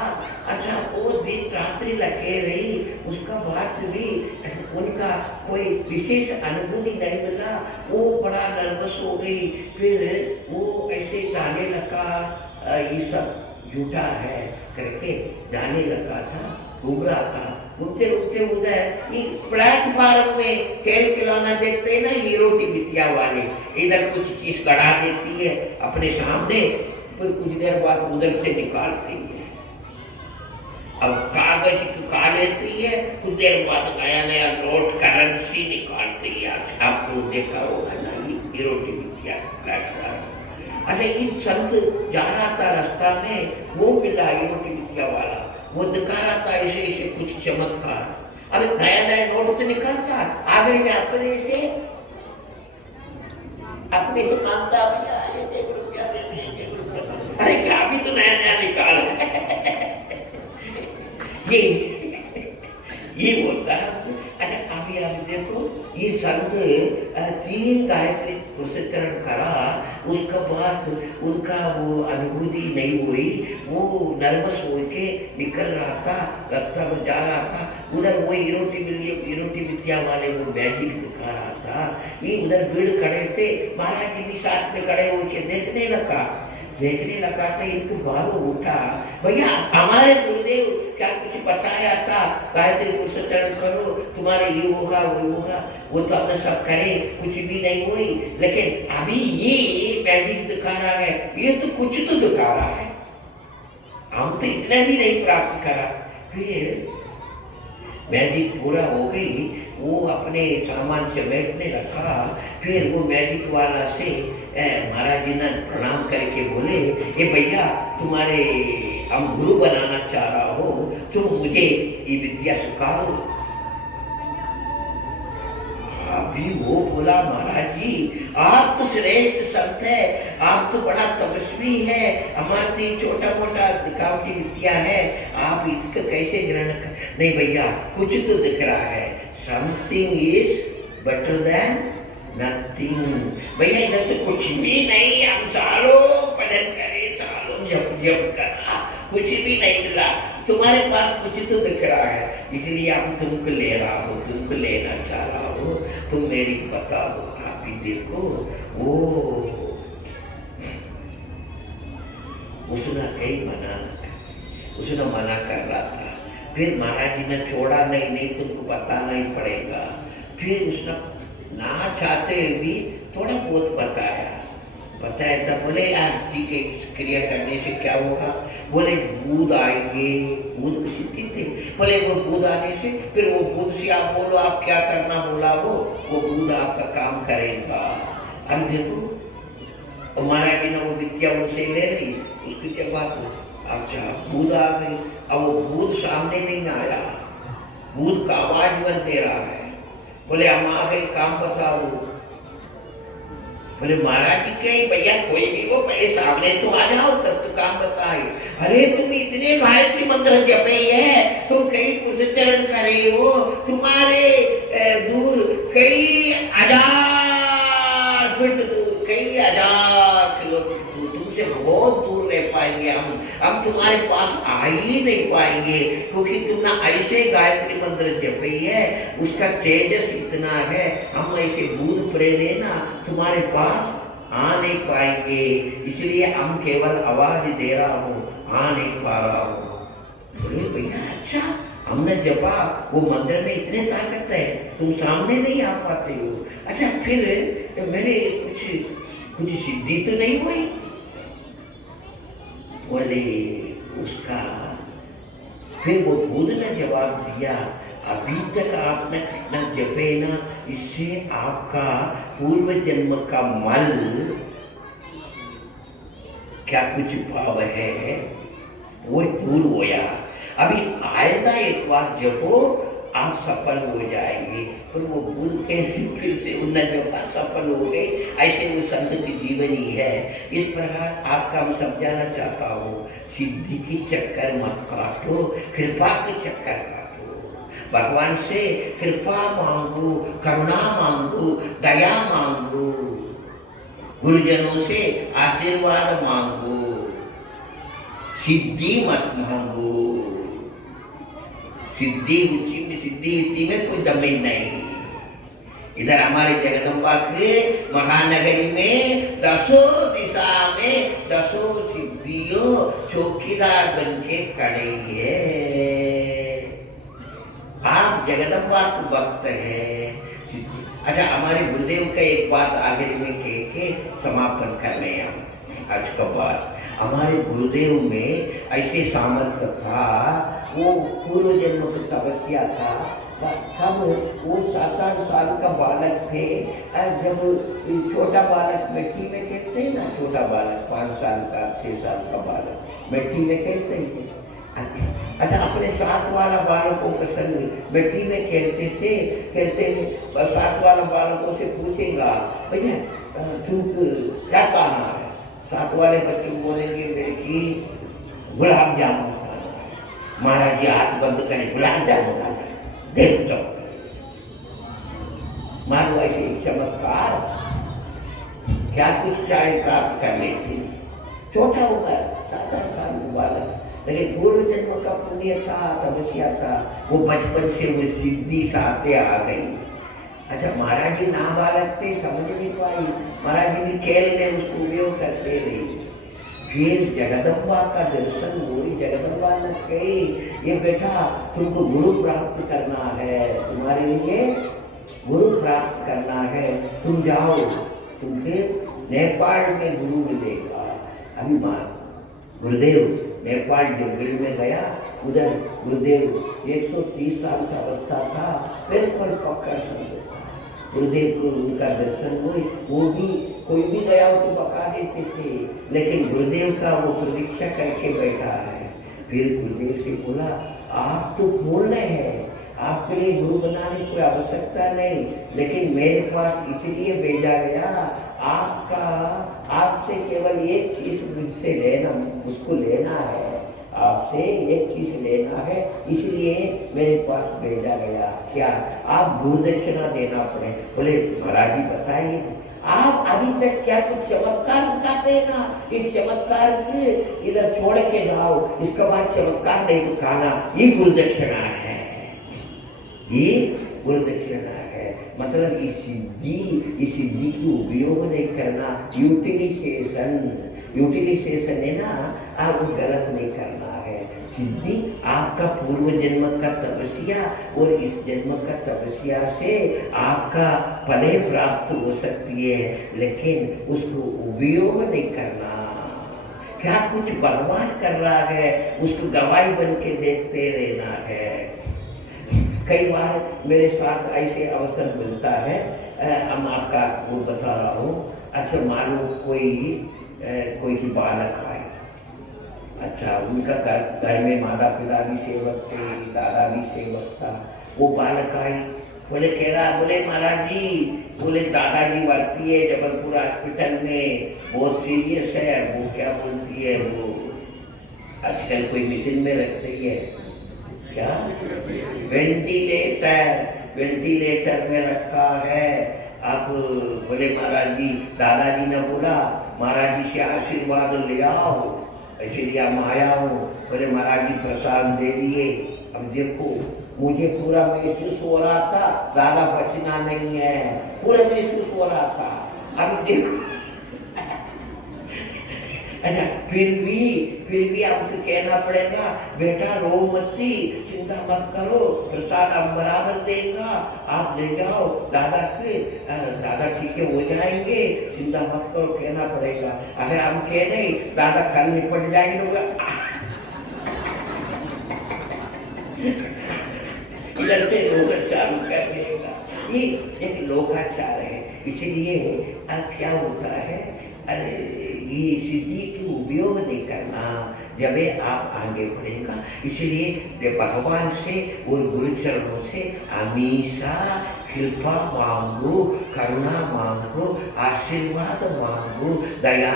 अच्छा वो दिन रात्रि लगे रही, उसका बाद भी उनका कोई विशेष अनुभूति नहीं मिला। वो बड़ा नर्वस हो गई, फिर वो ऐसे जाने लगा, ये सब झूठा है करके जाने लगा था, घूम रहा था। उठते उठते उधर प्लेटफार्म में खेल खिलौना देखते हैं ना, हीरो की बिटिया वाले, इधर कुछ चीज गड़ा देती है अपने सामने, फिर कुछ देर बाद उधर से निकालती है। अब कागज का लेती है, कुछ देर बाद नया नया नोट करेंसी निकालती है। आपको देखा होगा ना, ये हीरो की बिटिया प्लेटफार्म। अरे इन संत जा रहा था रास्ता में, वो मिला हीरो की बिटिया वाला, वो दिखा रहा था ऐसे ऐसे कुछ चमत्कार। अब नया नया नोट तो निकलता, आखिर में अपने से मांगता, अरे क्या अभी तो नया नया निकाल ये बोलता है। अच्छा अभी आप देखो, ये संत 3 गायत्री पुरुषचरण करा, उसका बाद उनका वो अनुभूति नहीं हुई, वो नर्वस होके निकल रहा था, रास्ता में जा रहा था, उधर वो हीरो की विद्या वाले वो मैजिक दिखा रहा था। ये उधर भीड़ खड़े थे, महाराज जी भी साथ में खड़े होके देखने लगा था। इनको बालों उठा, भैया हमारे गुरुदेव क्या कुछ बताया था, गायत्री पुरुषचरण करो, तुम्हारे ये होगा वो होगा, वो तो अपने सब करे, कुछ भी नहीं हुई, लेकिन अभी ये मैजिक दिखा रहा है, ये तो कुछ तो दिखा रहा है, हम तो इतना भी नहीं प्राप्त करा। फिर मैजिक पूरा हो गई, वो अपने सामान से बैठने रखा। फिर वो मैजिक वाला से महाराज जी ने प्रणाम करके बोले, ये भैया तुम्हारे हम गुरु बनाना चाह रहा हो, तुम मुझे ये विद्या सिखाओ। अभी वो बोला, महाराज जी आप तो श्रेष्ठ संत है, आप तो बड़ा तपस्वी है, हमारा तो छोटा मोटा दिखावटी विद्या है, आप इसका कैसे ग्रहण कर? नहीं भैया कुछ तो दिख रहा है, something is better than nothing. भैया इधर तो कुछ भी नहीं, हम सालों पढ़न करे, सालों जब करा, कुछ भी नहीं मिला, तुम्हारे पास कुछ तो दिख रहा है, इसलिए आप तुमको ले रहा हो, तुमको लेना चाह रहा हो, तुम मेरी बताओ। आप ही देखो, वो उसने मना कर रहा था। फिर महाराज जी ने छोड़ा, नहीं तुमको बताना ही पड़ेगा। फिर उसने ना चाहते भी थोड़ा बहुत बताया तब बोले यार ठीक है, क्रिया करने से क्या होगा? बोले बूंद आएंगे, बूंद की सिद्धि थे। बोले वो बूंद आने से, फिर वो बूंद से आप बोलो आप क्या करना बोला, वो बूंद आपका काम करेगा। अब देखो महाराज जी ने वो विद्या उनसे ले ली, उसकी क्या बात हो, अच्छा बूंद आ गई। अब वो बूंद सामने नहीं आया, बूंद का आवाज बन दे रहा है। बोले हम आ गए, काम बताओ। बोले महाराज जी कहीं भैया कोई भी वो पहले सामने तो आ जाओ तब तो काम बताए। अरे तुम इतने गायत्री मंत्र जपे है, तुम कई पुरुषचरण करे हो, तुम्हारे दूर कई हजार फीट दूर, कई हजार किलोमीटर दूर, तुमसे बहुत दूर रह पाएंगे हम तुम्हारे पास आ ही नहीं पाएंगे, क्योंकि तुमने ऐसे गायत्री मंत्र जपे है, उसका तेजस इतना है, हम ऐसे दूर प्रेरे ना तुम्हारे पास आ नहीं पाएंगे, इसलिए हम केवल आवाज दे रहा हूँ, आ नहीं पा रहा हूँ। बोले भैया अच्छा, हमने जपा, वो मंदिर में इतने ताकत है, तुम सामने नहीं आ पाते हो। अच्छा फिर मेरे कुछ सिद्धि तो नहीं हुई? बोले उसका फिर वो भूत ने जवाब दिया, अभी तक आपने कृष्ण जपे ना, इससे आपका पूर्व जन्म का मल क्या कुछ भाव है वो दूर होया। अभी आएगा एक बार जपो, आप सफल हो जाएंगे। फिर वो भूल कैसे फिर से उन्हें जपा सफल हो गए। ऐसे वो संत की जीवनी है। इस प्रकार आपका मैं समझाना चाहता हूँ, सिद्धि की चक्कर मत काटो, कृपा के चक्कर काटो। भगवान से कृपा मांगो, करुणा मांगो, दया मांगो, गुरुजनों से आशीर्वाद मांगो, सिद्धि मत मांगो। सिद्धि में कोई जमीन नहीं। इधर हमारे जगदम्बा के महानगरी में 10 दिशा में 10 सिद्धियों चौकीदार बन के खड़े हैं। आप जगदम्बा के भक्त है। अच्छा हमारे गुरुदेव का एक बात आखिर में कह के समापन कर रहे हैं हम आज का बात। हमारे गुरुदेव में ऐसे सामर्थ्य था, वो पूर्व जन्म की तपस्या था। तब वो 7-8 साल का बालक थे। जब छोटा बालक मिट्टी में खेलते हैं ना, छोटा बालक 5 साल का 6 साल का बालक मिट्टी में खेलते हैं। अच्छा अपने साथ वाला बालकों के संग मिट्टी में खेलते थे। 7 वाला बालकों से पूछेगा, भैया तुम क्या खाना है? 7 वाले बच्चे बोलेंगे मेरे की गुलाब जामुन खाना है। महाराज जी हाथ बंद करें, गुलाब जामुन खाना है, देख जाओ। मानो ऐसे चमत्कार क्या कुछ चाहे प्राप्त कर लेते। छोटा होगा 7-8 साल का बालक, लेकिन पूर्व जन्म का पुण्य था, तपस्या था, वो बचपन से वो सिद्धि साथे आ गई। अच्छा महाराज जी नाबालक थे, समझ नहीं पाई। महाराज जी भी खेल में उसको उपयोग करते रहे। फिर जगदम्बा का दर्शन हुई। जगदम्बा ने कही, ये बेटा तुमको गुरु प्राप्त करना है, तुम्हारे लिए गुरु प्राप्त करना है, तुम जाओ, तुमसे नेपाल में गुरु मिलेगा। अभी गुरुदेव नेपाल जंगल में गया। उधर गुरुदेव 130 साल का अवस्था था, बिल्कुल पक्का संत था। गुरुदेव को उनका दर्शन हुए। वो भी कोई भी गया हो तो बता देते थे, लेकिन गुरुदेव का वो प्रतीक्षा करके बैठा है। फिर गुरुदेव से बोला, आप तो पूर्ण हैं, आपके लिए गुरु बनाने की कोई आवश्यकता नहीं, लेकिन मेरे पास इसलिए भेजा गया, आपसे केवल एक चीज मुझसे लेना, उसको लेना है, आपसे एक चीज लेना है, इसलिए मेरे पास भेजा गया। क्या? आप गुरुदक्षिणा देना पड़े। बोले महाराज जी बताइए, आप अभी तक क्या कुछ चमत्कार दिखाते हैं ना, इस चमत्कार के इधर छोड़ के जाओ, इसके बाद चमत्कार नहीं दिखाना, ये गुरुदक्षिणा है, ये गुरुदक्षिणा है। मतलब इस सिद्धि की उपयोग नहीं करना, यूटिलाइजेशन है ना, आप गलत नहीं करना है। सिद्धि आपका पूर्व जन्म का तपस्या और इस जन्म का तपस्या से आपका फले प्राप्त हो सकती है, लेकिन उसको उपयोग नहीं करना। क्या कुछ भगवान कर रहा है, उसको गवाही बन के देखते रहना है। कई बार मेरे साथ ऐसे अवसर मिलता है, हम आपका वो बता रहा हूँ। अच्छा मान लो कोई बालक आए, अच्छा उनका घर में माता पिता भी सेवक थे, दादा भी सेवक था। वो बालक आए, बोले कह रहा, बोले महाराज जी बोले दादाजी भर्ती है जबलपुर हॉस्पिटल में, बहुत सीरियस है। वो क्या बोलती है, वो आजकल कोई मशीन में रखती है क्या, वेंटिलेटर में रखा है। अब बोले महाराज जी, दादाजी ने बोला महाराज जी से आशीर्वाद ले आओ, इसलिए हम आया हूँ। बोले महाराज जी प्रसाद दे दिए। अब देखो मुझे पूरा महसूस हो रहा था दादा बचना नहीं है, पूरा महसूस हो रहा था। अब देखो अच्छा, फिर भी आपको कहना पड़ेगा बेटा रो मती, चिंता मत करो, प्रसाद हम बराबर देगा, आप ले जाओ दादा के, दादा ठीक हो जाएंगे, चिंता मत करो, कहना पड़ेगा। अगर हम कह दें दादा कल निपट जाएंगे, इधर से रोग चालू कर देगा। ये एक लोकाचार है। इसीलिए अब क्या होता है, अरे ये सिद्धि की उपयोग नहीं करना, जब आप आगे बढ़ेगा। इसलिए भगवान से और गुरु चरणों से हमेशा कृपा मांगो, करुणा मांगो, आशीर्वाद मांगो, दया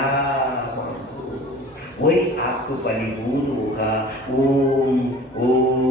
मांगो, वही आपको बलिबूल होगा। ओम ओम